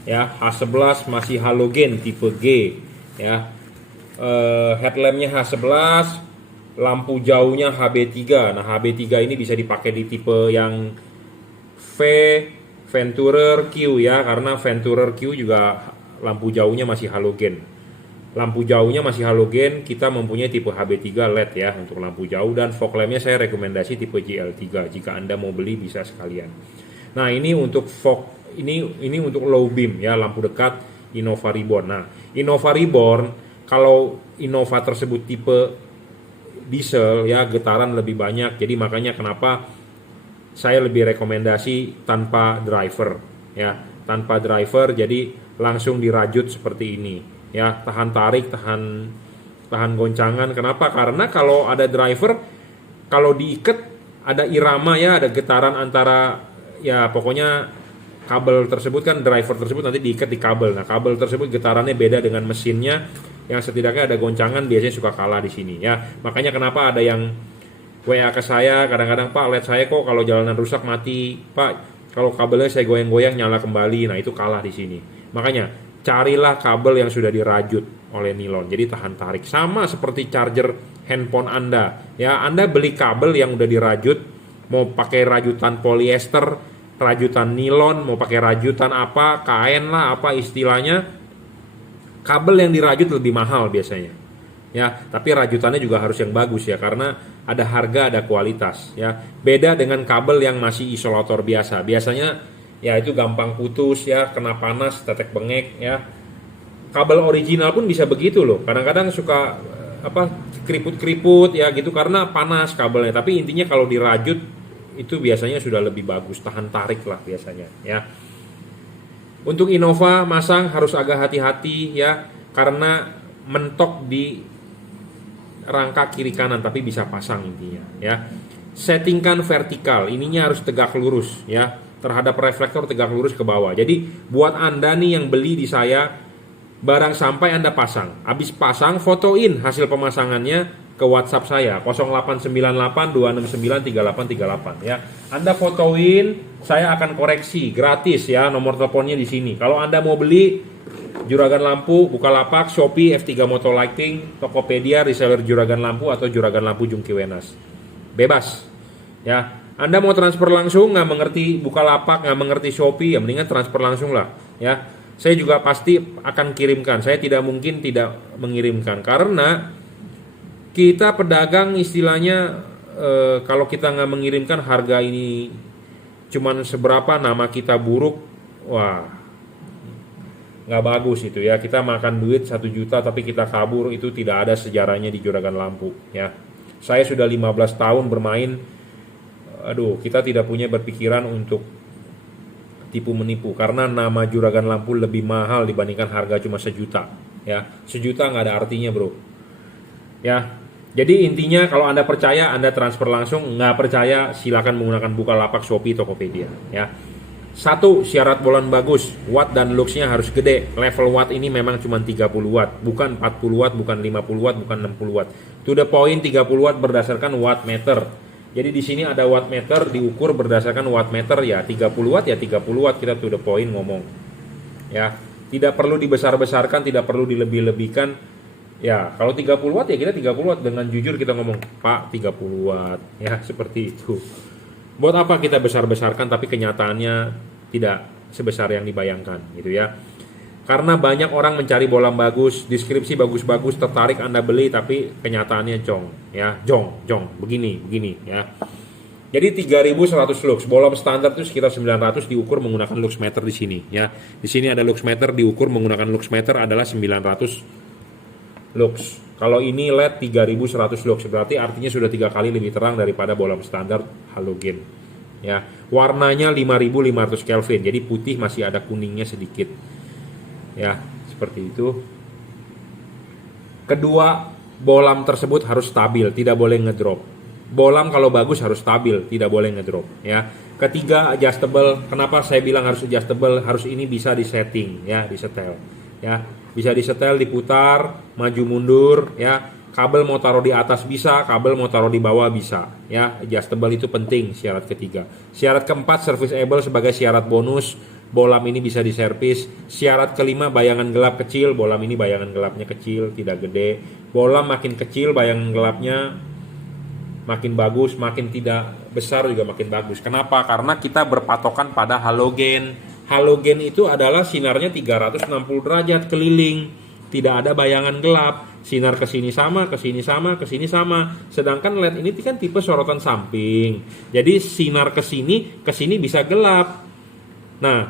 Ya, H11 masih halogen tipe G ya. Headlampnya H11, lampu jauhnya HB3. Nah, HB3 ini bisa dipakai di tipe yang V, Venturer Q ya, karena Venturer Q juga lampu jauhnya masih halogen. Lampu jauhnya masih halogen, kita mempunyai tipe HB3 LED ya untuk lampu jauh, dan fog lampnya saya rekomendasi tipe GL3 jika Anda mau beli bisa sekalian. Nah, ini untuk fog ini untuk low beam ya, lampu dekat Innova Reborn. Nah, Innova Reborn kalau Innova tersebut tipe diesel ya, getaran lebih banyak. Jadi makanya kenapa saya lebih rekomendasi tanpa driver ya, tanpa driver jadi langsung dirajut seperti ini ya, tahan tarik, tahan goncangan. Kenapa? Karena kalau ada driver, kalau diikat ada irama ya, ada getaran antara ya, pokoknya kabel tersebut kan, driver tersebut nanti diikat di kabel. Nah, kabel tersebut getarannya beda dengan mesinnya, yang setidaknya ada goncangan, biasanya suka kalah di sini ya. Makanya kenapa ada yang WA ke saya kadang-kadang, Pak, LED saya kok kalau jalanan rusak mati, Pak, kalau kabelnya saya goyang-goyang nyala kembali. Nah, itu kalah di sini. Makanya carilah kabel yang sudah dirajut oleh nilon, jadi tahan tarik. Sama seperti charger handphone Anda ya, Anda beli kabel yang udah dirajut, mau pakai rajutan polyester, rajutan nilon, mau pakai rajutan apa, kain lah, apa istilahnya, kabel yang dirajut lebih mahal biasanya ya, tapi rajutannya juga harus yang bagus ya, karena ada harga, ada kualitas ya. Beda dengan kabel yang masih isolator biasa, biasanya ya itu gampang putus ya, kena panas, tetek bengek ya. Kabel original pun bisa begitu loh, kadang-kadang suka keriput-keriput ya gitu karena panas kabelnya, tapi intinya kalau dirajut itu biasanya sudah lebih bagus, tahan tarik lah biasanya ya. Untuk Innova masang harus agak hati-hati ya, karena mentok di rangka kiri kanan, tapi bisa pasang intinya ya. Settingkan vertikal, ininya harus tegak lurus ya, terhadap reflektor tegak lurus ke bawah. Jadi buat Anda nih yang beli di saya, barang sampai Anda pasang, habis pasang fotoin hasil pemasangannya ke WhatsApp saya 089826938838 ya. Anda fotoin, saya akan koreksi gratis ya, nomor teleponnya di sini. Kalau Anda mau beli juragan lampu Bukalapak, Shopee, F3 Motor Lighting, Tokopedia, reseller juragan lampu atau juragan lampu Jungki Wenas, bebas ya. Anda mau transfer langsung, nggak mengerti Bukalapak, nggak mengerti Shopee, ya mendingan transfer langsung lah ya. Saya juga pasti akan kirimkan, saya tidak mungkin tidak mengirimkan, karena kita pedagang istilahnya kalau kita nggak mengirimkan, harga ini cuman seberapa, nama kita buruk, wah nggak bagus itu ya. Kita makan duit 1 juta tapi kita kabur, itu tidak ada sejarahnya di juragan lampu ya. Saya sudah 15 tahun bermain, kita tidak punya berpikiran untuk tipu menipu, karena nama juragan lampu lebih mahal dibandingkan harga cuma 1 juta ya. 1 juta nggak ada artinya bro ya. Jadi intinya kalau Anda percaya, Anda transfer langsung, nggak percaya silakan menggunakan Bukalapak, Shopee, Tokopedia ya. Satu, syarat bolam bagus, watt dan luxnya harus gede. Level watt ini memang cuma 30 watt, bukan 40 watt, bukan 50 watt, bukan 60 watt. To the point 30 watt berdasarkan watt meter. Jadi di sini ada watt meter diukur berdasarkan watt meter ya, 30 watt ya 30 watt, kita to the point ngomong. Ya, tidak perlu dibesar-besarkan, tidak perlu dilebih-lebihkan. Ya, kalau 30 watt ya kita 30 watt, dengan jujur kita ngomong, "Pak, 30 watt." Ya, seperti itu. Buat apa kita besar-besarkan tapi kenyataannya tidak sebesar yang dibayangkan gitu ya. Karena banyak orang mencari bolam bagus, deskripsi bagus-bagus, tertarik Anda beli tapi kenyataannya jong ya, jong begini ya. Jadi 3100 lux, bolam standar itu sekitar 900 diukur menggunakan lux meter di sini ya. Di sini ada lux meter diukur menggunakan lux meter adalah 900 lux. Kalau ini LED 3100 lux, berarti artinya sudah 3 kali lebih terang daripada bolam standar halogen. Ya, warnanya 5500 Kelvin. Jadi putih masih ada kuningnya sedikit. Ya, seperti itu. Kedua, bolam tersebut harus stabil, tidak boleh ngedrop. Bolam kalau bagus harus stabil, tidak boleh ngedrop, ya. Ketiga, adjustable. Kenapa saya bilang harus adjustable? Harus ini bisa disetting, ya, disetel. Ya, bisa disetel, diputar, maju mundur, ya. Kabel mau taruh di atas bisa, kabel mau taruh di bawah bisa, ya. Adjustable itu penting, syarat ketiga. Syarat keempat, serviceable sebagai syarat bonus, bolam ini bisa diservis. Syarat kelima, bayangan gelap kecil, bolam ini bayangan gelapnya kecil, tidak gede. Bolam makin kecil, bayangan gelapnya makin bagus, makin tidak besar juga makin bagus. Kenapa? Karena kita berpatokan pada halogen. Halogen itu adalah sinarnya 360 derajat keliling, tidak ada bayangan gelap. Sinar ke sini sama, ke sini sama, ke sini sama. Sedangkan LED ini kan tipe sorotan samping. Jadi sinar ke sini bisa gelap. Nah,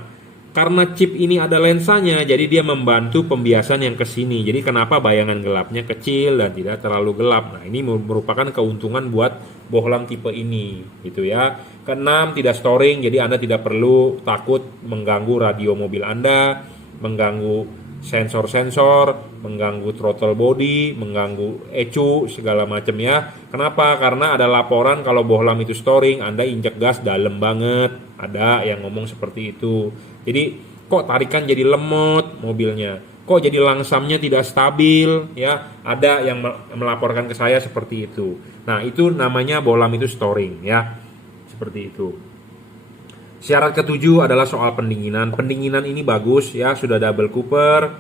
karena chip ini ada lensanya, jadi dia membantu pembiasan yang ke sini. Jadi kenapa bayangan gelapnya kecil dan tidak terlalu gelap. Nah, ini merupakan keuntungan buat bohlam tipe ini, gitu ya. Keenam, tidak storing, jadi Anda tidak perlu takut mengganggu radio mobil Anda, mengganggu sensor-sensor, mengganggu throttle body, mengganggu ECU, segala macam ya. Kenapa? Karena ada laporan kalau bohlam itu storing, Anda injek gas dalam banget. Ada yang ngomong seperti itu. Jadi kok tarikan jadi lemot mobilnya, kok jadi langsamnya tidak stabil ya. Ada yang melaporkan ke saya seperti itu. Nah, itu namanya bohlam itu storing ya. Seperti itu. Syarat ketujuh adalah soal pendinginan. Pendinginan ini bagus ya, sudah double cooper,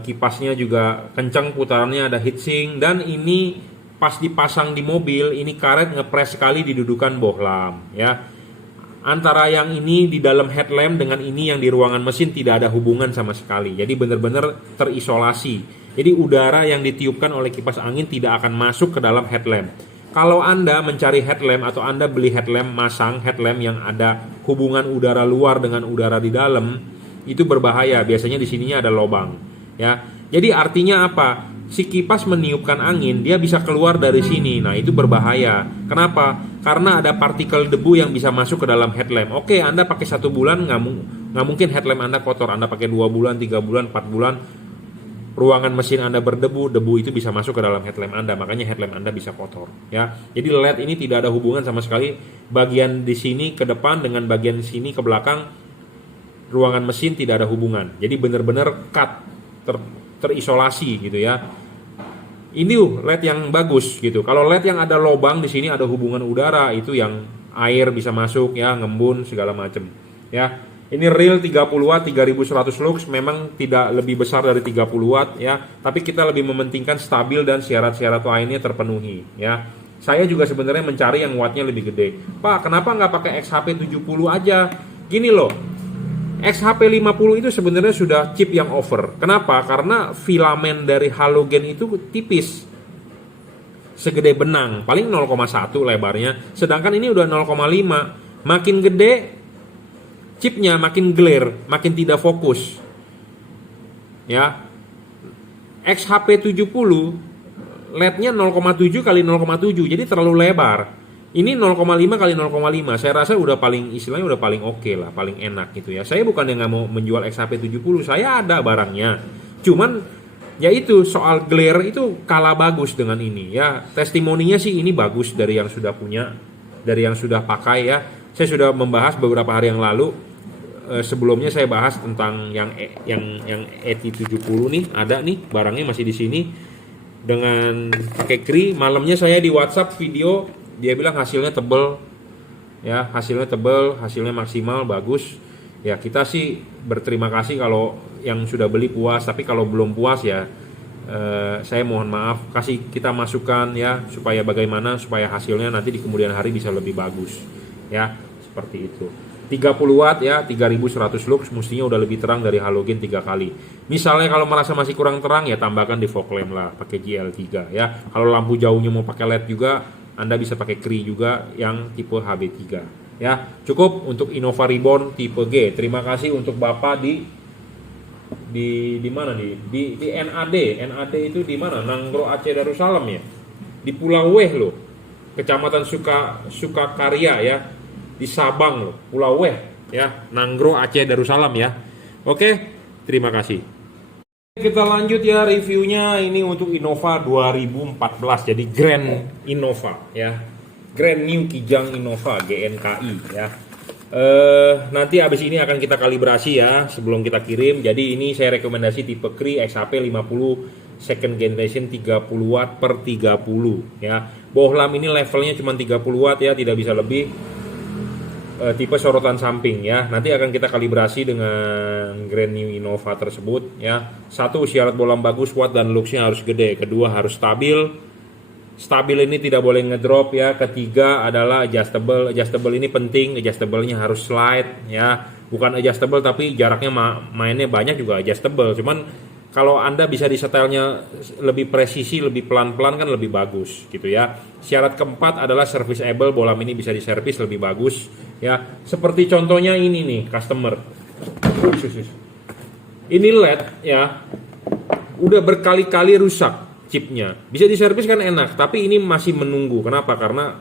kipasnya juga kencang putarannya, ada heatsink, dan ini pas dipasang di mobil, ini karet ngepres sekali di dudukan bohlam ya. Antara yang ini di dalam headlamp dengan ini yang di ruangan mesin tidak ada hubungan sama sekali. Jadi benar-benar terisolasi. Jadi udara yang ditiupkan oleh kipas angin tidak akan masuk ke dalam headlamp. Kalau Anda mencari headlamp atau Anda beli headlamp, masang headlamp yang ada hubungan udara luar dengan udara di dalam, itu berbahaya. Biasanya di sininya ada lubang, ya. Jadi artinya apa? Si kipas meniupkan angin, dia bisa keluar dari sini. Nah, itu berbahaya. Kenapa? Karena ada partikel debu yang bisa masuk ke dalam headlamp. Oke, Anda pakai 1 bulan nggak mungkin headlamp Anda kotor. Anda pakai 2 bulan, 3 bulan, 4 bulan, ruangan mesin Anda berdebu, debu itu bisa masuk ke dalam headlamp Anda, makanya headlamp Anda bisa kotor ya. Jadi LED ini tidak ada hubungan sama sekali bagian di sini ke depan dengan bagian sini ke belakang ruangan mesin, tidak ada hubungan. Jadi benar-benar cut, terisolasi gitu ya. Ini LED yang bagus gitu. Kalau LED yang ada lubang di sini ada hubungan udara, itu yang air bisa masuk ya, ngembun segala macam ya. Ini real 30 watt 3100 lux, memang tidak lebih besar dari 30 watt ya, tapi kita lebih mementingkan stabil dan syarat-syarat lainnya terpenuhi ya. Saya juga sebenarnya mencari yang wattnya lebih gede. Pak, kenapa nggak pakai XHP 70 aja? Gini loh, XHP 50 itu sebenarnya sudah chip yang over. Kenapa? Karena filamen dari halogen itu tipis, segede benang, paling 0,1 lebarnya, sedangkan ini udah 0,5. Makin gede chipnya makin glare, makin tidak fokus ya. XHP 70 LED-nya 0,7 kali 0,7, jadi terlalu lebar. Ini 0,5 kali 0,5, saya rasa udah paling, istilahnya udah paling oke lah, paling enak gitu ya. Saya bukan yang nggak mau menjual XHP 70, saya ada barangnya, cuman ya itu soal glare itu kalah bagus dengan ini ya. Testimoninya sih ini bagus dari yang sudah punya, dari yang sudah pakai ya. Saya sudah membahas beberapa hari yang lalu. Sebelumnya saya bahas tentang yang ET70 nih, ada nih barangnya masih di sini dengan pakai kri. Malamnya saya di WhatsApp video, dia bilang hasilnya tebel, ya hasilnya tebel, hasilnya maksimal, bagus. Ya kita sih berterima kasih kalau yang sudah beli puas, tapi kalau belum puas ya saya mohon maaf, kasih kita masukan ya supaya bagaimana supaya hasilnya nanti di kemudian hari bisa lebih bagus, ya seperti itu. 30 watt ya, 3100 lux, mestinya udah lebih terang dari halogen 3 kali. Misalnya kalau merasa masih kurang terang ya tambahkan di fog lamp lah, pakai GL3 ya. Kalau lampu jauhnya mau pakai LED juga, Anda bisa pakai kri juga yang tipe HB3 ya. Cukup untuk Innova Reborn tipe G. Terima kasih untuk Bapak di mana nih? Di NAD. NAD itu di mana? Nanggro Aceh Darussalam ya. Di Pulau Weh loh. Kecamatan Sukakarya ya. Di Sabang loh, Pulau Weh ya, Nanggro Aceh Darussalam ya. Oke, terima kasih. Kita lanjut ya reviewnya, ini untuk Innova 2014, jadi Grand Innova ya, Grand New Kijang Innova GNKI ya. Nanti abis ini akan kita kalibrasi ya sebelum kita kirim. Jadi ini saya rekomendasi tipe kri XHP 50 second generation 30 watt per 30 ya. Bohlam ini levelnya cuma 30 watt ya, tidak bisa lebih. Tipe sorotan samping ya. Nanti akan kita kalibrasi dengan Grand New Innova tersebut ya. Satu, syarat bohlam bagus, watt dan luxnya harus gede. Kedua, harus stabil. Stabil ini tidak boleh ngedrop ya. Ketiga adalah adjustable. Adjustable ini penting, adjustable-nya harus slide ya. Bukan adjustable tapi jaraknya mainnya banyak juga adjustable. Cuman kalau Anda bisa disetelnya lebih presisi, lebih pelan-pelan kan lebih bagus gitu ya. Syarat keempat adalah serviceable, bohlam ini bisa diservis lebih bagus ya. Seperti contohnya ini nih, customer. Ini LED ya. Udah berkali-kali rusak chipnya. Bisa diservis kan enak, tapi ini masih menunggu. Kenapa? Karena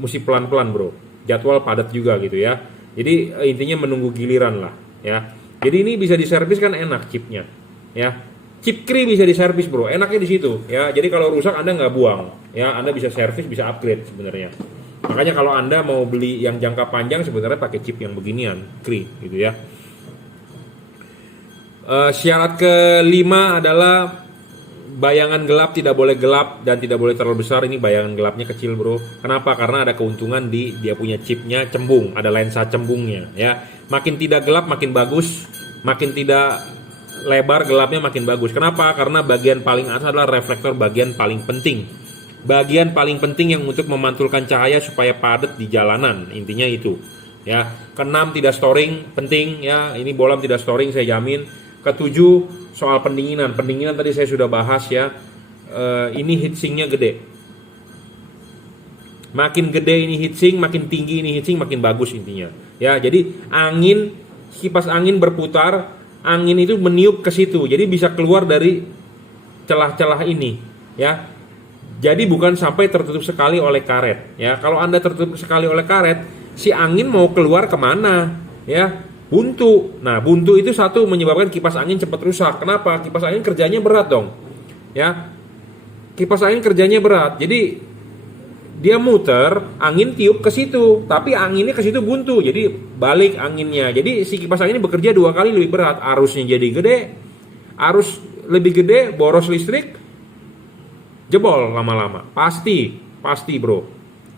mesti pelan-pelan, Bro. Jadwal padat juga gitu ya. Jadi intinya menunggu giliran lah ya. Jadi ini bisa diservis kan enak chipnya, ya. Chip kri bisa diservis bro, enaknya di situ, ya. Jadi kalau rusak Anda nggak buang, ya. Anda bisa servis, bisa upgrade sebenarnya. Makanya kalau Anda mau beli yang jangka panjang sebenarnya pakai chip yang beginian, kri, gitu ya. Syarat kelima adalah bayangan gelap tidak boleh gelap dan tidak boleh terlalu besar. Ini bayangan gelapnya kecil bro. Kenapa? Karena ada keuntungan di dia punya chipnya cembung, ada lensa cembungnya, ya. Makin tidak gelap makin bagus, makin tidak lebar gelapnya makin bagus. Kenapa? Karena bagian paling atas adalah reflektor, bagian paling penting. Bagian paling penting yang untuk memantulkan cahaya supaya padat di jalanan, intinya itu. Ya, keenam tidak storing, penting ya. Ini bohlam tidak storing saya jamin. Ketujuh soal pendinginan. Pendinginan tadi saya sudah bahas ya. Ini heatsinknya gede. Makin gede ini heatsink, makin tinggi ini heatsink, makin bagus intinya. Ya, jadi angin, kipas angin berputar, angin itu meniup ke situ. Jadi bisa keluar dari celah-celah ini, ya. Jadi bukan sampai tertutup sekali oleh karet, ya. Kalau Anda tertutup sekali oleh karet, si angin mau keluar kemana, ya? Buntu. Nah, buntu itu satu menyebabkan kipas angin cepat rusak. Kenapa? Kipas angin kerjanya berat dong, ya. Kipas angin kerjanya berat. Jadi dia muter, angin tiup ke situ, tapi anginnya ke situ buntu, jadi balik anginnya. Jadi si kipas angin ini bekerja 2 kali lebih berat, arusnya jadi gede, arus lebih gede, boros listrik, jebol lama-lama. Pasti bro.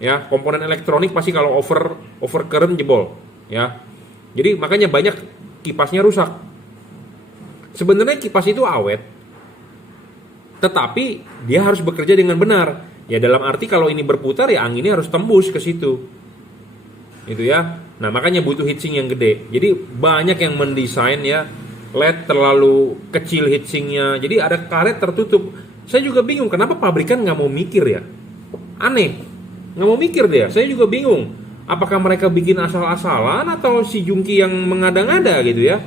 Ya, komponen elektronik pasti kalau over current jebol, ya. Jadi makanya banyak kipasnya rusak. Sebenarnya kipas itu awet, tetapi dia harus bekerja dengan benar. Ya dalam arti kalau ini berputar ya anginnya harus tembus ke situ. Itu ya. Nah, makanya butuh heatsink yang gede. Jadi banyak yang mendesain ya LED terlalu kecil heatsinknya. Jadi ada karet tertutup. Saya juga bingung kenapa pabrikan nggak mau mikir ya. Aneh. Nggak mau mikir dia. Saya juga bingung. Apakah mereka bikin asal-asalan atau si jungki yang mengada-ngada gitu ya.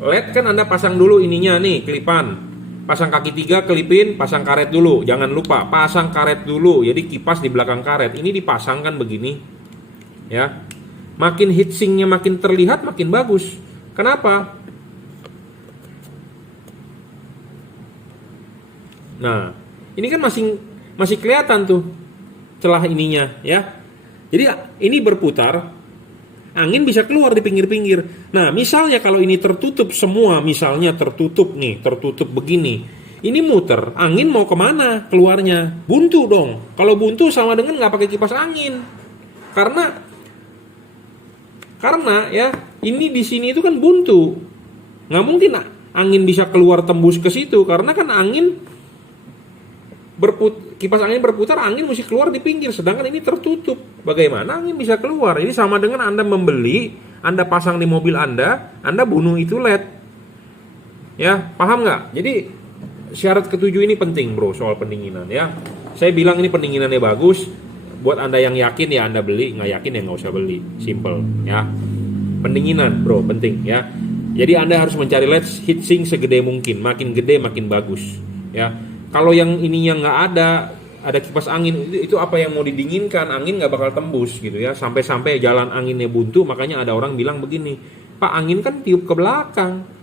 LED kan Anda pasang dulu ininya nih, kelipan. Pasang kaki 3, kelipin, pasang karet dulu. Jangan lupa, pasang karet dulu. Jadi kipas di belakang karet. Ini dipasangkan begini. Ya. Makin heatsinknya makin terlihat, makin bagus. Kenapa? Nah, ini kan masih kelihatan tuh celah ininya, ya. Jadi ini berputar, angin bisa keluar di pinggir-pinggir. Nah, misalnya kalau ini tertutup semua, misalnya tertutup nih, tertutup begini, ini muter, angin mau kemana keluarnya? Buntu dong. Kalau buntu sama dengan nggak pakai kipas angin. Karena ya ini di sini itu kan buntu, nggak mungkin angin bisa keluar tembus ke situ karena kan kipas angin berputar, angin mesti keluar di pinggir, sedangkan ini tertutup. Bagaimana angin bisa keluar? Ini sama dengan Anda membeli, Anda pasang di mobil Anda bunuh itu LED. Ya, paham nggak? Jadi syarat ketujuh ini penting bro, soal pendinginan ya. Saya bilang ini pendinginannya bagus. Buat Anda yang yakin ya Anda beli, nggak yakin ya nggak usah beli. Simple ya. Pendinginan bro, penting ya. Jadi Anda harus mencari LED heatsink segede mungkin, makin gede makin bagus ya. Kalau yang ininya nggak ada kipas angin, itu apa yang mau didinginkan, angin nggak bakal tembus gitu ya. Sampai-sampai jalan anginnya buntu, makanya ada orang bilang begini, Pak, angin kan tiup ke belakang.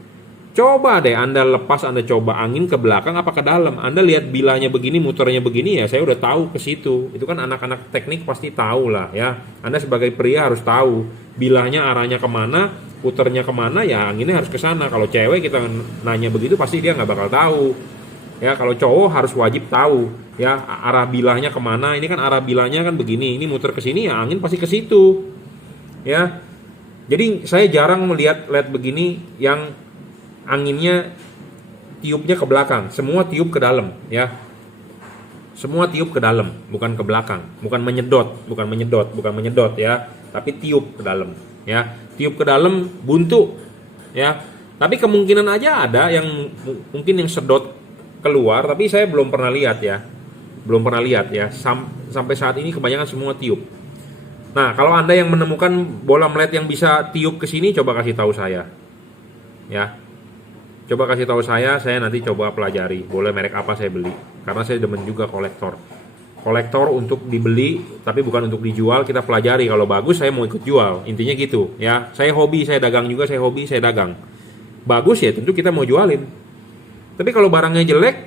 Coba deh Anda lepas, Anda coba angin ke belakang apa ke dalam. Anda lihat bilanya begini, muternya begini, ya saya udah tahu ke situ. Itu kan anak-anak teknik pasti tahu lah ya. Anda sebagai pria harus tahu bilanya arahnya kemana, puternya kemana, ya anginnya harus ke sana. Kalau cewek kita nanya begitu pasti dia nggak bakal tahu. Ya, kalau cowok harus wajib tahu ya arah bilahnya kemana. Ini kan arah bilahnya kan begini, ini muter ke sini ya angin pasti ke situ. Ya. Jadi saya jarang melihat LED begini yang anginnya tiupnya ke belakang, semua tiup ke dalam ya. Semua tiup ke dalam, bukan ke belakang, bukan menyedot ya, tapi tiup ke dalam ya. Tiup ke dalam buntu ya. Tapi kemungkinan aja ada yang mungkin yang sedot keluar, tapi saya belum pernah lihat ya. Sampai saat ini kebanyakan semua tiup. Nah, kalau Anda yang menemukan bola LED yang bisa tiup ke sini, coba kasih tahu saya. Ya. Coba kasih tahu saya nanti coba pelajari. Boleh merek apa saya beli. Karena saya demen juga kolektor. Kolektor untuk dibeli, tapi bukan untuk dijual. Kita pelajari, kalau bagus saya mau ikut jual. Intinya gitu ya. Saya hobi, saya dagang juga, saya dagang. Bagus ya, tentu kita mau jualin. Tapi kalau barangnya jelek,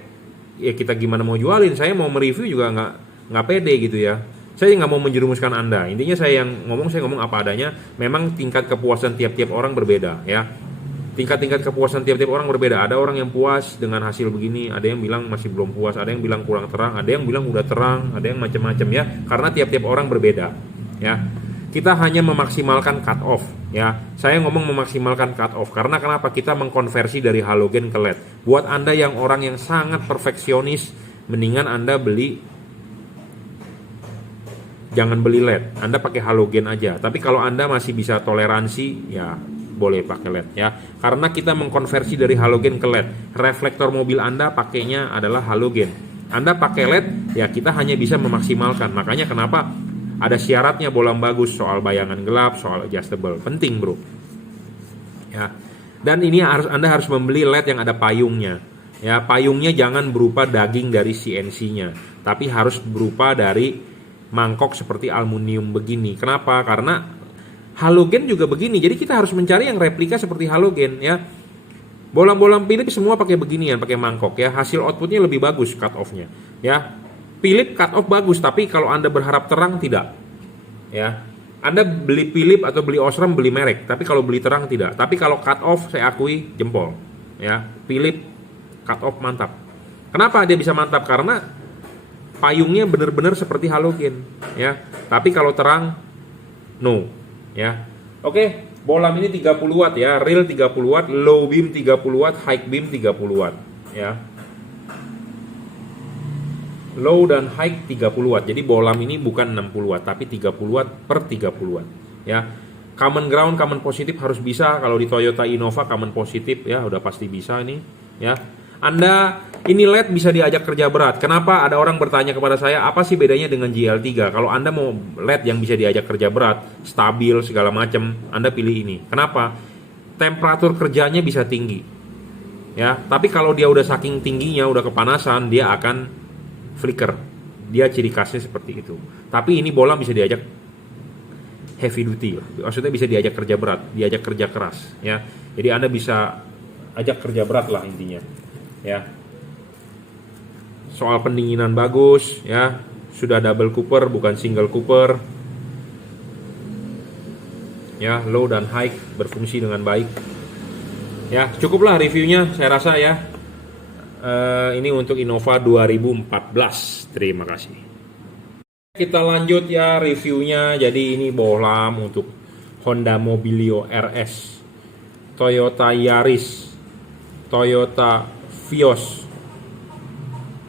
ya kita gimana mau jualin? Saya mau mereview juga nggak pede gitu ya. Saya nggak mau menjerumuskan Anda. Intinya saya ngomong apa adanya. Memang tingkat kepuasan tiap-tiap orang berbeda ya. Tingkat kepuasan tiap-tiap orang berbeda. Ada orang yang puas dengan hasil begini, ada yang bilang masih belum puas, ada yang bilang kurang terang, ada yang bilang udah terang, ada yang macam-macam ya. Karena tiap-tiap orang berbeda ya. Kita hanya memaksimalkan cut off ya. Saya ngomong memaksimalkan cut off karena kenapa? Kita mengkonversi dari halogen ke LED. Buat Anda yang orang yang sangat perfeksionis, mendingan Anda jangan beli LED. Anda pakai halogen aja. Tapi kalau Anda masih bisa toleransi, ya boleh pakai LED ya. Karena kita mengkonversi dari halogen ke LED. Reflektor mobil Anda pakainya adalah halogen. Anda pakai LED, ya kita hanya bisa memaksimalkan. Makanya kenapa ada syaratnya bolam bagus, soal bayangan gelap, soal adjustable. Penting bro ya. Dan ini Anda harus membeli LED yang ada payungnya ya. Payungnya jangan berupa daging dari CNC-nya, tapi harus berupa dari mangkok seperti aluminium begini. Kenapa? Karena halogen juga begini. Jadi kita harus mencari yang replika seperti halogen ya. Bolam-bolam Philips semua pakai beginian, pakai mangkok ya. Hasil outputnya lebih bagus cut off-nya ya. Philips cut off bagus, tapi kalau Anda berharap terang tidak. Ya. Anda beli Philips atau beli Osram beli merek, tapi kalau beli terang tidak. Tapi kalau cut off saya akui jempol. Ya, Philips cut off mantap. Kenapa dia bisa mantap? Karena payungnya benar-benar seperti halogen, ya. Tapi kalau terang no, ya. Oke, bolam ini 30 watt ya, real 30 watt, low beam 30 watt, high beam 30 watt, ya. Low dan high 30 watt. Jadi bolam ini bukan 60 watt tapi 30 watt per 30 watt ya. Common ground, common positif harus bisa. Kalau di Toyota Innova common positif ya udah pasti bisa ini ya. Anda ini LED bisa diajak kerja berat. Kenapa? Ada orang bertanya kepada saya, apa sih bedanya dengan GL3? Kalau Anda mau LED yang bisa diajak kerja berat, stabil segala macam, Anda pilih ini. Kenapa? Temperatur kerjanya bisa tinggi ya. Tapi kalau dia udah saking tingginya, udah kepanasan, dia akan flicker. Dia ciri khasnya seperti itu. Tapi ini bola bisa diajak heavy duty, maksudnya bisa diajak kerja berat, diajak kerja keras ya. Jadi Anda bisa ajak kerja berat lah intinya ya. Soal pendinginan bagus ya, sudah double cooper bukan single cooper ya, low dan high berfungsi dengan baik. Ya, cukuplah reviewnya saya rasa ya. Ini untuk Innova 2014. Terima kasih. Kita lanjut ya reviewnya. Jadi ini bohlam untuk Honda Mobilio RS, Toyota Yaris, Toyota Vios,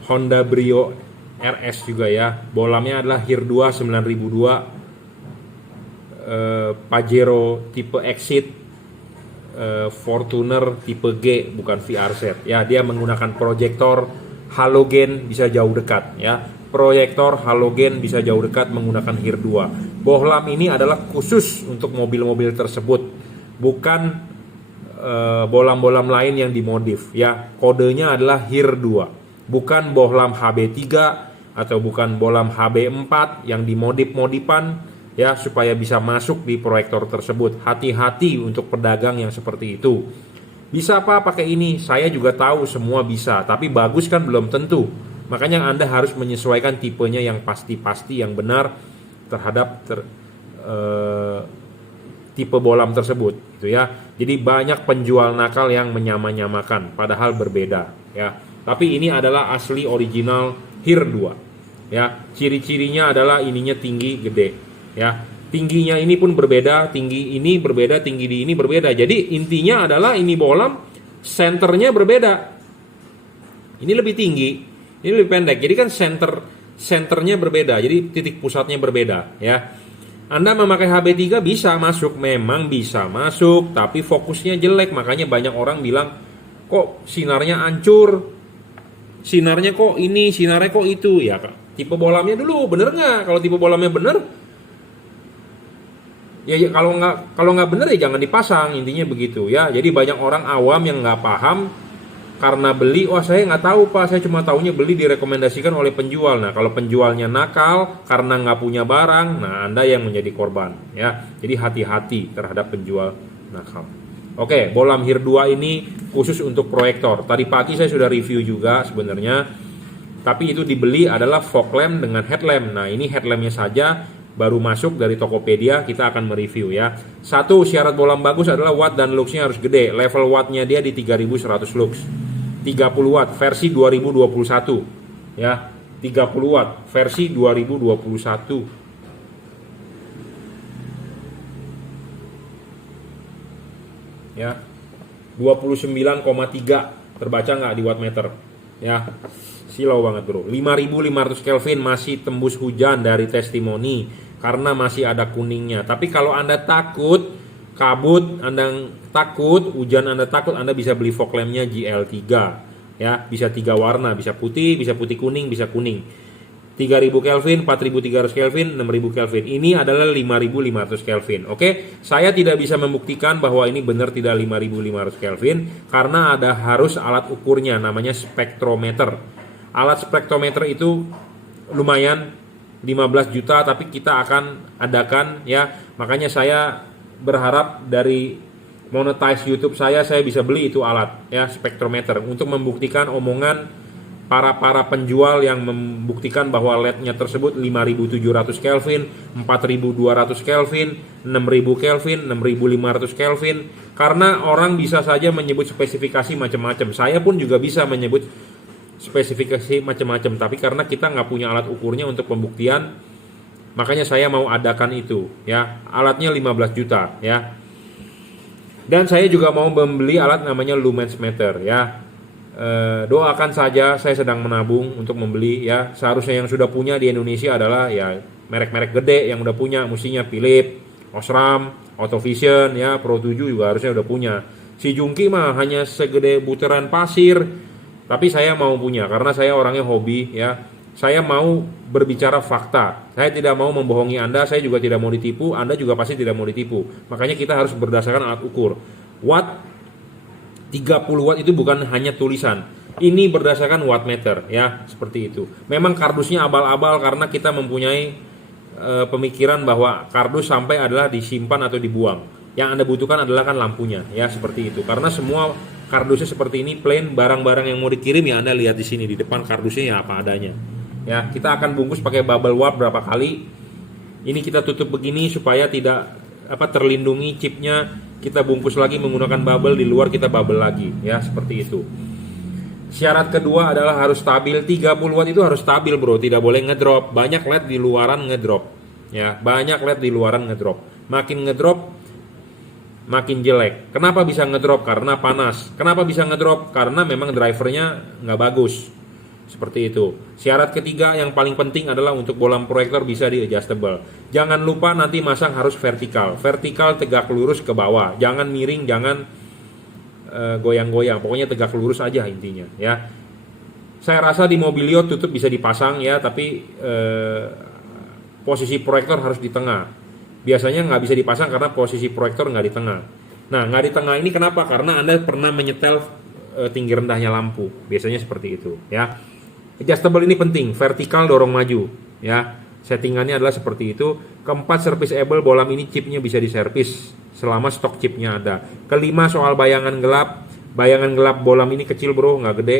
Honda Brio RS juga ya. Bohlamnya adalah HIR 2 9002, Pajero tipe Exit, Fortuner tipe G bukan VRZ ya. Dia menggunakan proyektor halogen bisa jauh dekat ya. Proyektor halogen bisa jauh dekat menggunakan HIR 2. Bohlam ini adalah khusus untuk mobil-mobil tersebut, bukan bohlam-bohlam lain yang dimodif ya. Kodenya adalah HIR 2, bukan bohlam HB3 atau bukan bohlam HB4 yang dimodif-modifan ya supaya bisa masuk di proyektor tersebut. Hati-hati untuk pedagang yang seperti itu. Bisa apa pakai ini? Saya juga tahu semua bisa, tapi bagus kan belum tentu. Makanya Anda harus menyesuaikan tipenya yang pasti-pasti yang benar terhadap tipe bohlam tersebut gitu ya. Jadi banyak penjual nakal yang menyamakan padahal berbeda ya. Tapi ini adalah asli original HIR 2 ya. Ciri-cirinya adalah ininya tinggi gede ya. Tingginya ini pun berbeda, tinggi ini berbeda, tinggi di ini berbeda. Jadi intinya adalah ini bohlam senternya berbeda. Ini lebih tinggi, ini lebih pendek. Jadi kan senternya berbeda. Jadi titik pusatnya berbeda ya. Anda memakai HB3 bisa masuk, memang bisa masuk, tapi fokusnya jelek. Makanya banyak orang bilang, kok sinarnya hancur, sinarnya kok ini, sinarnya kok itu. Ya tipe bohlamnya dulu, bener nggak? Kalau tipe bohlamnya bener, ya kalau nggak bener ya jangan dipasang, intinya begitu ya. Jadi banyak orang awam yang nggak paham karena beli, wah saya nggak tahu Pak, saya cuma taunya beli direkomendasikan oleh penjual. Nah kalau penjualnya nakal karena nggak punya barang, nah Anda yang menjadi korban ya. Jadi hati-hati terhadap penjual nakal. Oke, bohlam HIR 2 ini khusus untuk proyektor. Tadi pagi saya sudah review juga sebenarnya, tapi itu dibeli adalah fog lamp dengan headlamp. Nah ini headlampnya saja baru masuk dari Tokopedia, kita akan mereview ya. Satu, syarat bohlam bagus adalah watt dan luxnya harus gede. Level wattnya dia di 3100 lux. 30 watt versi 2021 ya. 30 watt versi 2021 ya. 29,3 terbaca nggak di wattmeter ya. Silau banget bro. 5500 Kelvin masih tembus hujan dari testimoni karena masih ada kuningnya. Tapi kalau Anda takut kabut, Anda takut hujan, Anda takut, Anda bisa beli fog lampnya GL3 ya. Bisa 3 warna, bisa putih kuning, bisa kuning. 3000 Kelvin, 4300 Kelvin, 6000 Kelvin. Ini adalah 5500 Kelvin. Oke, saya tidak bisa membuktikan bahwa ini benar tidak 5500 Kelvin karena ada harus alat ukurnya namanya spektrometer. Alat spektrometer itu lumayan 15 juta, tapi kita akan adakan ya. Makanya saya berharap dari monetize YouTube saya bisa beli itu alat ya, spektrometer, untuk membuktikan omongan para penjual yang membuktikan bahwa LED-nya tersebut 5700 Kelvin, 4200 Kelvin, 6000 Kelvin, 6500 Kelvin. Karena orang bisa saja menyebut spesifikasi macam-macam. Saya pun juga bisa menyebut spesifikasi macam-macam, tapi karena kita nggak punya alat ukurnya untuk pembuktian, makanya saya mau adakan itu ya. Alatnya 15 juta ya. Dan saya juga mau membeli alat namanya lumens meter ya. Doakan saja, saya sedang menabung untuk membeli ya. Seharusnya yang sudah punya di Indonesia adalah ya merek-merek gede yang udah punya, mestinya Philips, Osram, Autovision ya, Pro 7 juga harusnya udah punya. Si Jungki mah hanya segede butiran pasir. Tapi saya mau punya karena saya orangnya hobi ya. Saya mau berbicara fakta. Saya tidak mau membohongi Anda, saya juga tidak mau ditipu, Anda juga pasti tidak mau ditipu. Makanya kita harus berdasarkan alat ukur. Watt 30 watt itu bukan hanya tulisan. Ini berdasarkan wattmeter ya, seperti itu. Memang kardusnya abal-abal karena kita mempunyai pemikiran bahwa kardus sampai adalah disimpan atau dibuang. Yang Anda butuhkan adalah kan lampunya ya, seperti itu. Karena semua kardusnya seperti ini plain, barang-barang yang mau dikirim ya Anda lihat di sini di depan kardusnya ya apa adanya. Ya, kita akan bungkus pakai bubble wrap berapa kali. Ini kita tutup begini supaya tidak terlindungi chipnya, kita bungkus lagi menggunakan bubble, di luar kita bubble lagi ya, seperti itu. Syarat kedua adalah harus stabil. 30 watt itu harus stabil bro, tidak boleh ngedrop. Banyak LED di luaran ngedrop ya, banyak LED di luaran ngedrop. Makin ngedrop makin jelek. Kenapa bisa ngedrop? Karena panas. Kenapa bisa ngedrop? Karena memang drivernya nggak bagus. Seperti itu. Syarat ketiga yang paling penting adalah untuk bolam proyektor bisa di adjustable. Jangan lupa nanti masang harus vertikal. Vertikal tegak lurus ke bawah. Jangan miring, jangan goyang-goyang. Pokoknya tegak lurus aja intinya ya. Saya rasa di Mobilio tutup bisa dipasang ya, tapi posisi proyektor harus di tengah. Biasanya nggak bisa dipasang karena posisi proyektor nggak di tengah. Nah, nggak di tengah ini kenapa? Karena Anda pernah menyetel tinggi rendahnya lampu. Biasanya seperti itu ya. Adjustable ini penting, vertikal dorong maju ya. Settingannya adalah seperti itu. Keempat, serviceable, bolam ini chipnya bisa diservis selama stok chipnya ada. Kelima, soal bayangan gelap. Bayangan gelap bolam ini kecil bro, nggak gede.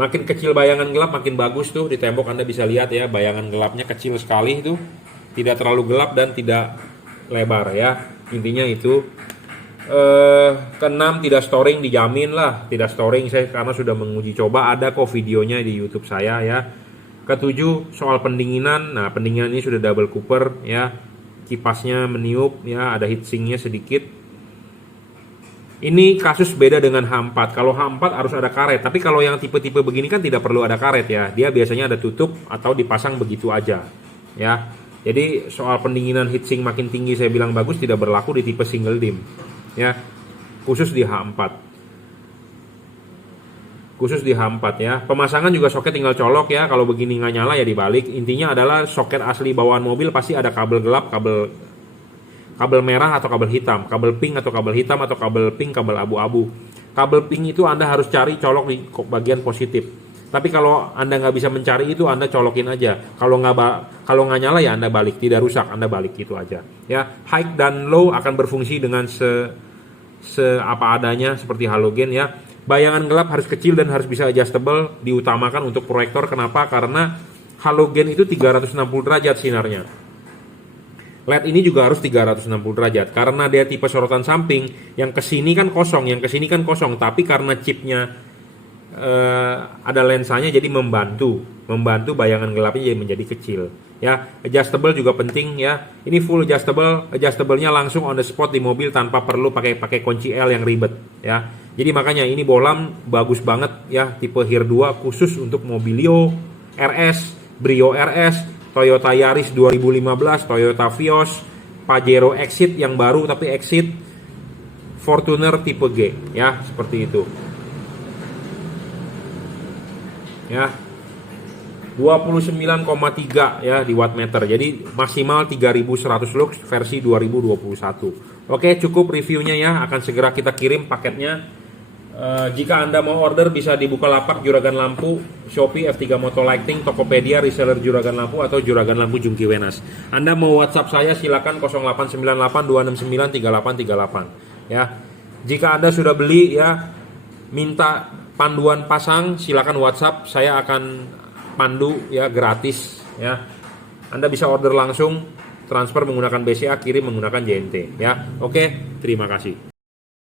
Makin kecil bayangan gelap makin bagus tuh. Di tembok Anda bisa lihat ya, bayangan gelapnya kecil sekali itu. Tidak terlalu gelap dan tidak lebar ya. Intinya itu. Keenam, tidak storing, dijamin lah tidak storing, saya karena sudah menguji coba, ada kok videonya di YouTube saya ya. Ketujuh, soal pendinginan. Nah, pendinginan ini sudah double cooper ya, kipasnya meniup ya, ada heatsinknya sedikit. Ini kasus beda dengan H4. Kalau H4 harus ada karet, tapi kalau yang tipe-tipe begini kan tidak perlu ada karet ya, dia biasanya ada tutup atau dipasang begitu aja ya. Jadi soal pendinginan heatsink makin tinggi saya bilang bagus, tidak berlaku di tipe single dim ya, khusus di H4 ya. Pemasangan juga soket tinggal colok ya, kalau begini nggak nyala ya dibalik. Intinya adalah soket asli bawaan mobil pasti ada kabel gelap, kabel merah atau kabel hitam, kabel pink atau kabel hitam, atau kabel pink, kabel abu-abu. Kabel pink itu Anda harus cari colok di bagian positif. Tapi kalau Anda nggak bisa mencari itu, Anda colokin aja. Kalau nggak nyala ya Anda balik, tidak rusak Anda balik gitu aja ya. High dan low akan berfungsi dengan apa adanya seperti halogen ya. Bayangan gelap harus kecil dan harus bisa adjustable, diutamakan untuk proyektor. Kenapa? Karena halogen itu 360 derajat sinarnya. LED ini juga harus 360 derajat karena dia tipe sorotan samping. Yang kesini kan kosong, tapi karena chipnya ada lensanya, jadi membantu bayangan gelapnya jadi menjadi kecil ya. Adjustable juga penting ya. Ini full adjustable-nya langsung on the spot di mobil tanpa perlu pakai kunci L yang ribet ya. Jadi makanya ini bolam bagus banget ya, tipe HIR 2 khusus untuk Mobilio RS, Brio RS, Toyota Yaris 2015, Toyota Vios, Pajero Exit yang baru tapi Exit, Fortuner tipe G ya, seperti itu ya. 29,3 ya di wattmeter, jadi maksimal 3100 lux versi 2021. Oke, cukup reviewnya ya, akan segera kita kirim paketnya. Jika Anda mau order bisa di Bukalapak Juragan Lampu, Shopee F3 Moto Lighting, Tokopedia reseller Juragan Lampu, atau Juragan Lampu Jungki Wenas. Anda mau WhatsApp saya silakan 0898 269 3838 ya. Jika Anda sudah beli ya, minta panduan pasang, silakan WhatsApp, saya akan pandu ya, gratis ya. Anda bisa order langsung, transfer menggunakan BCA, kirim menggunakan JNT ya. Oke, terima kasih.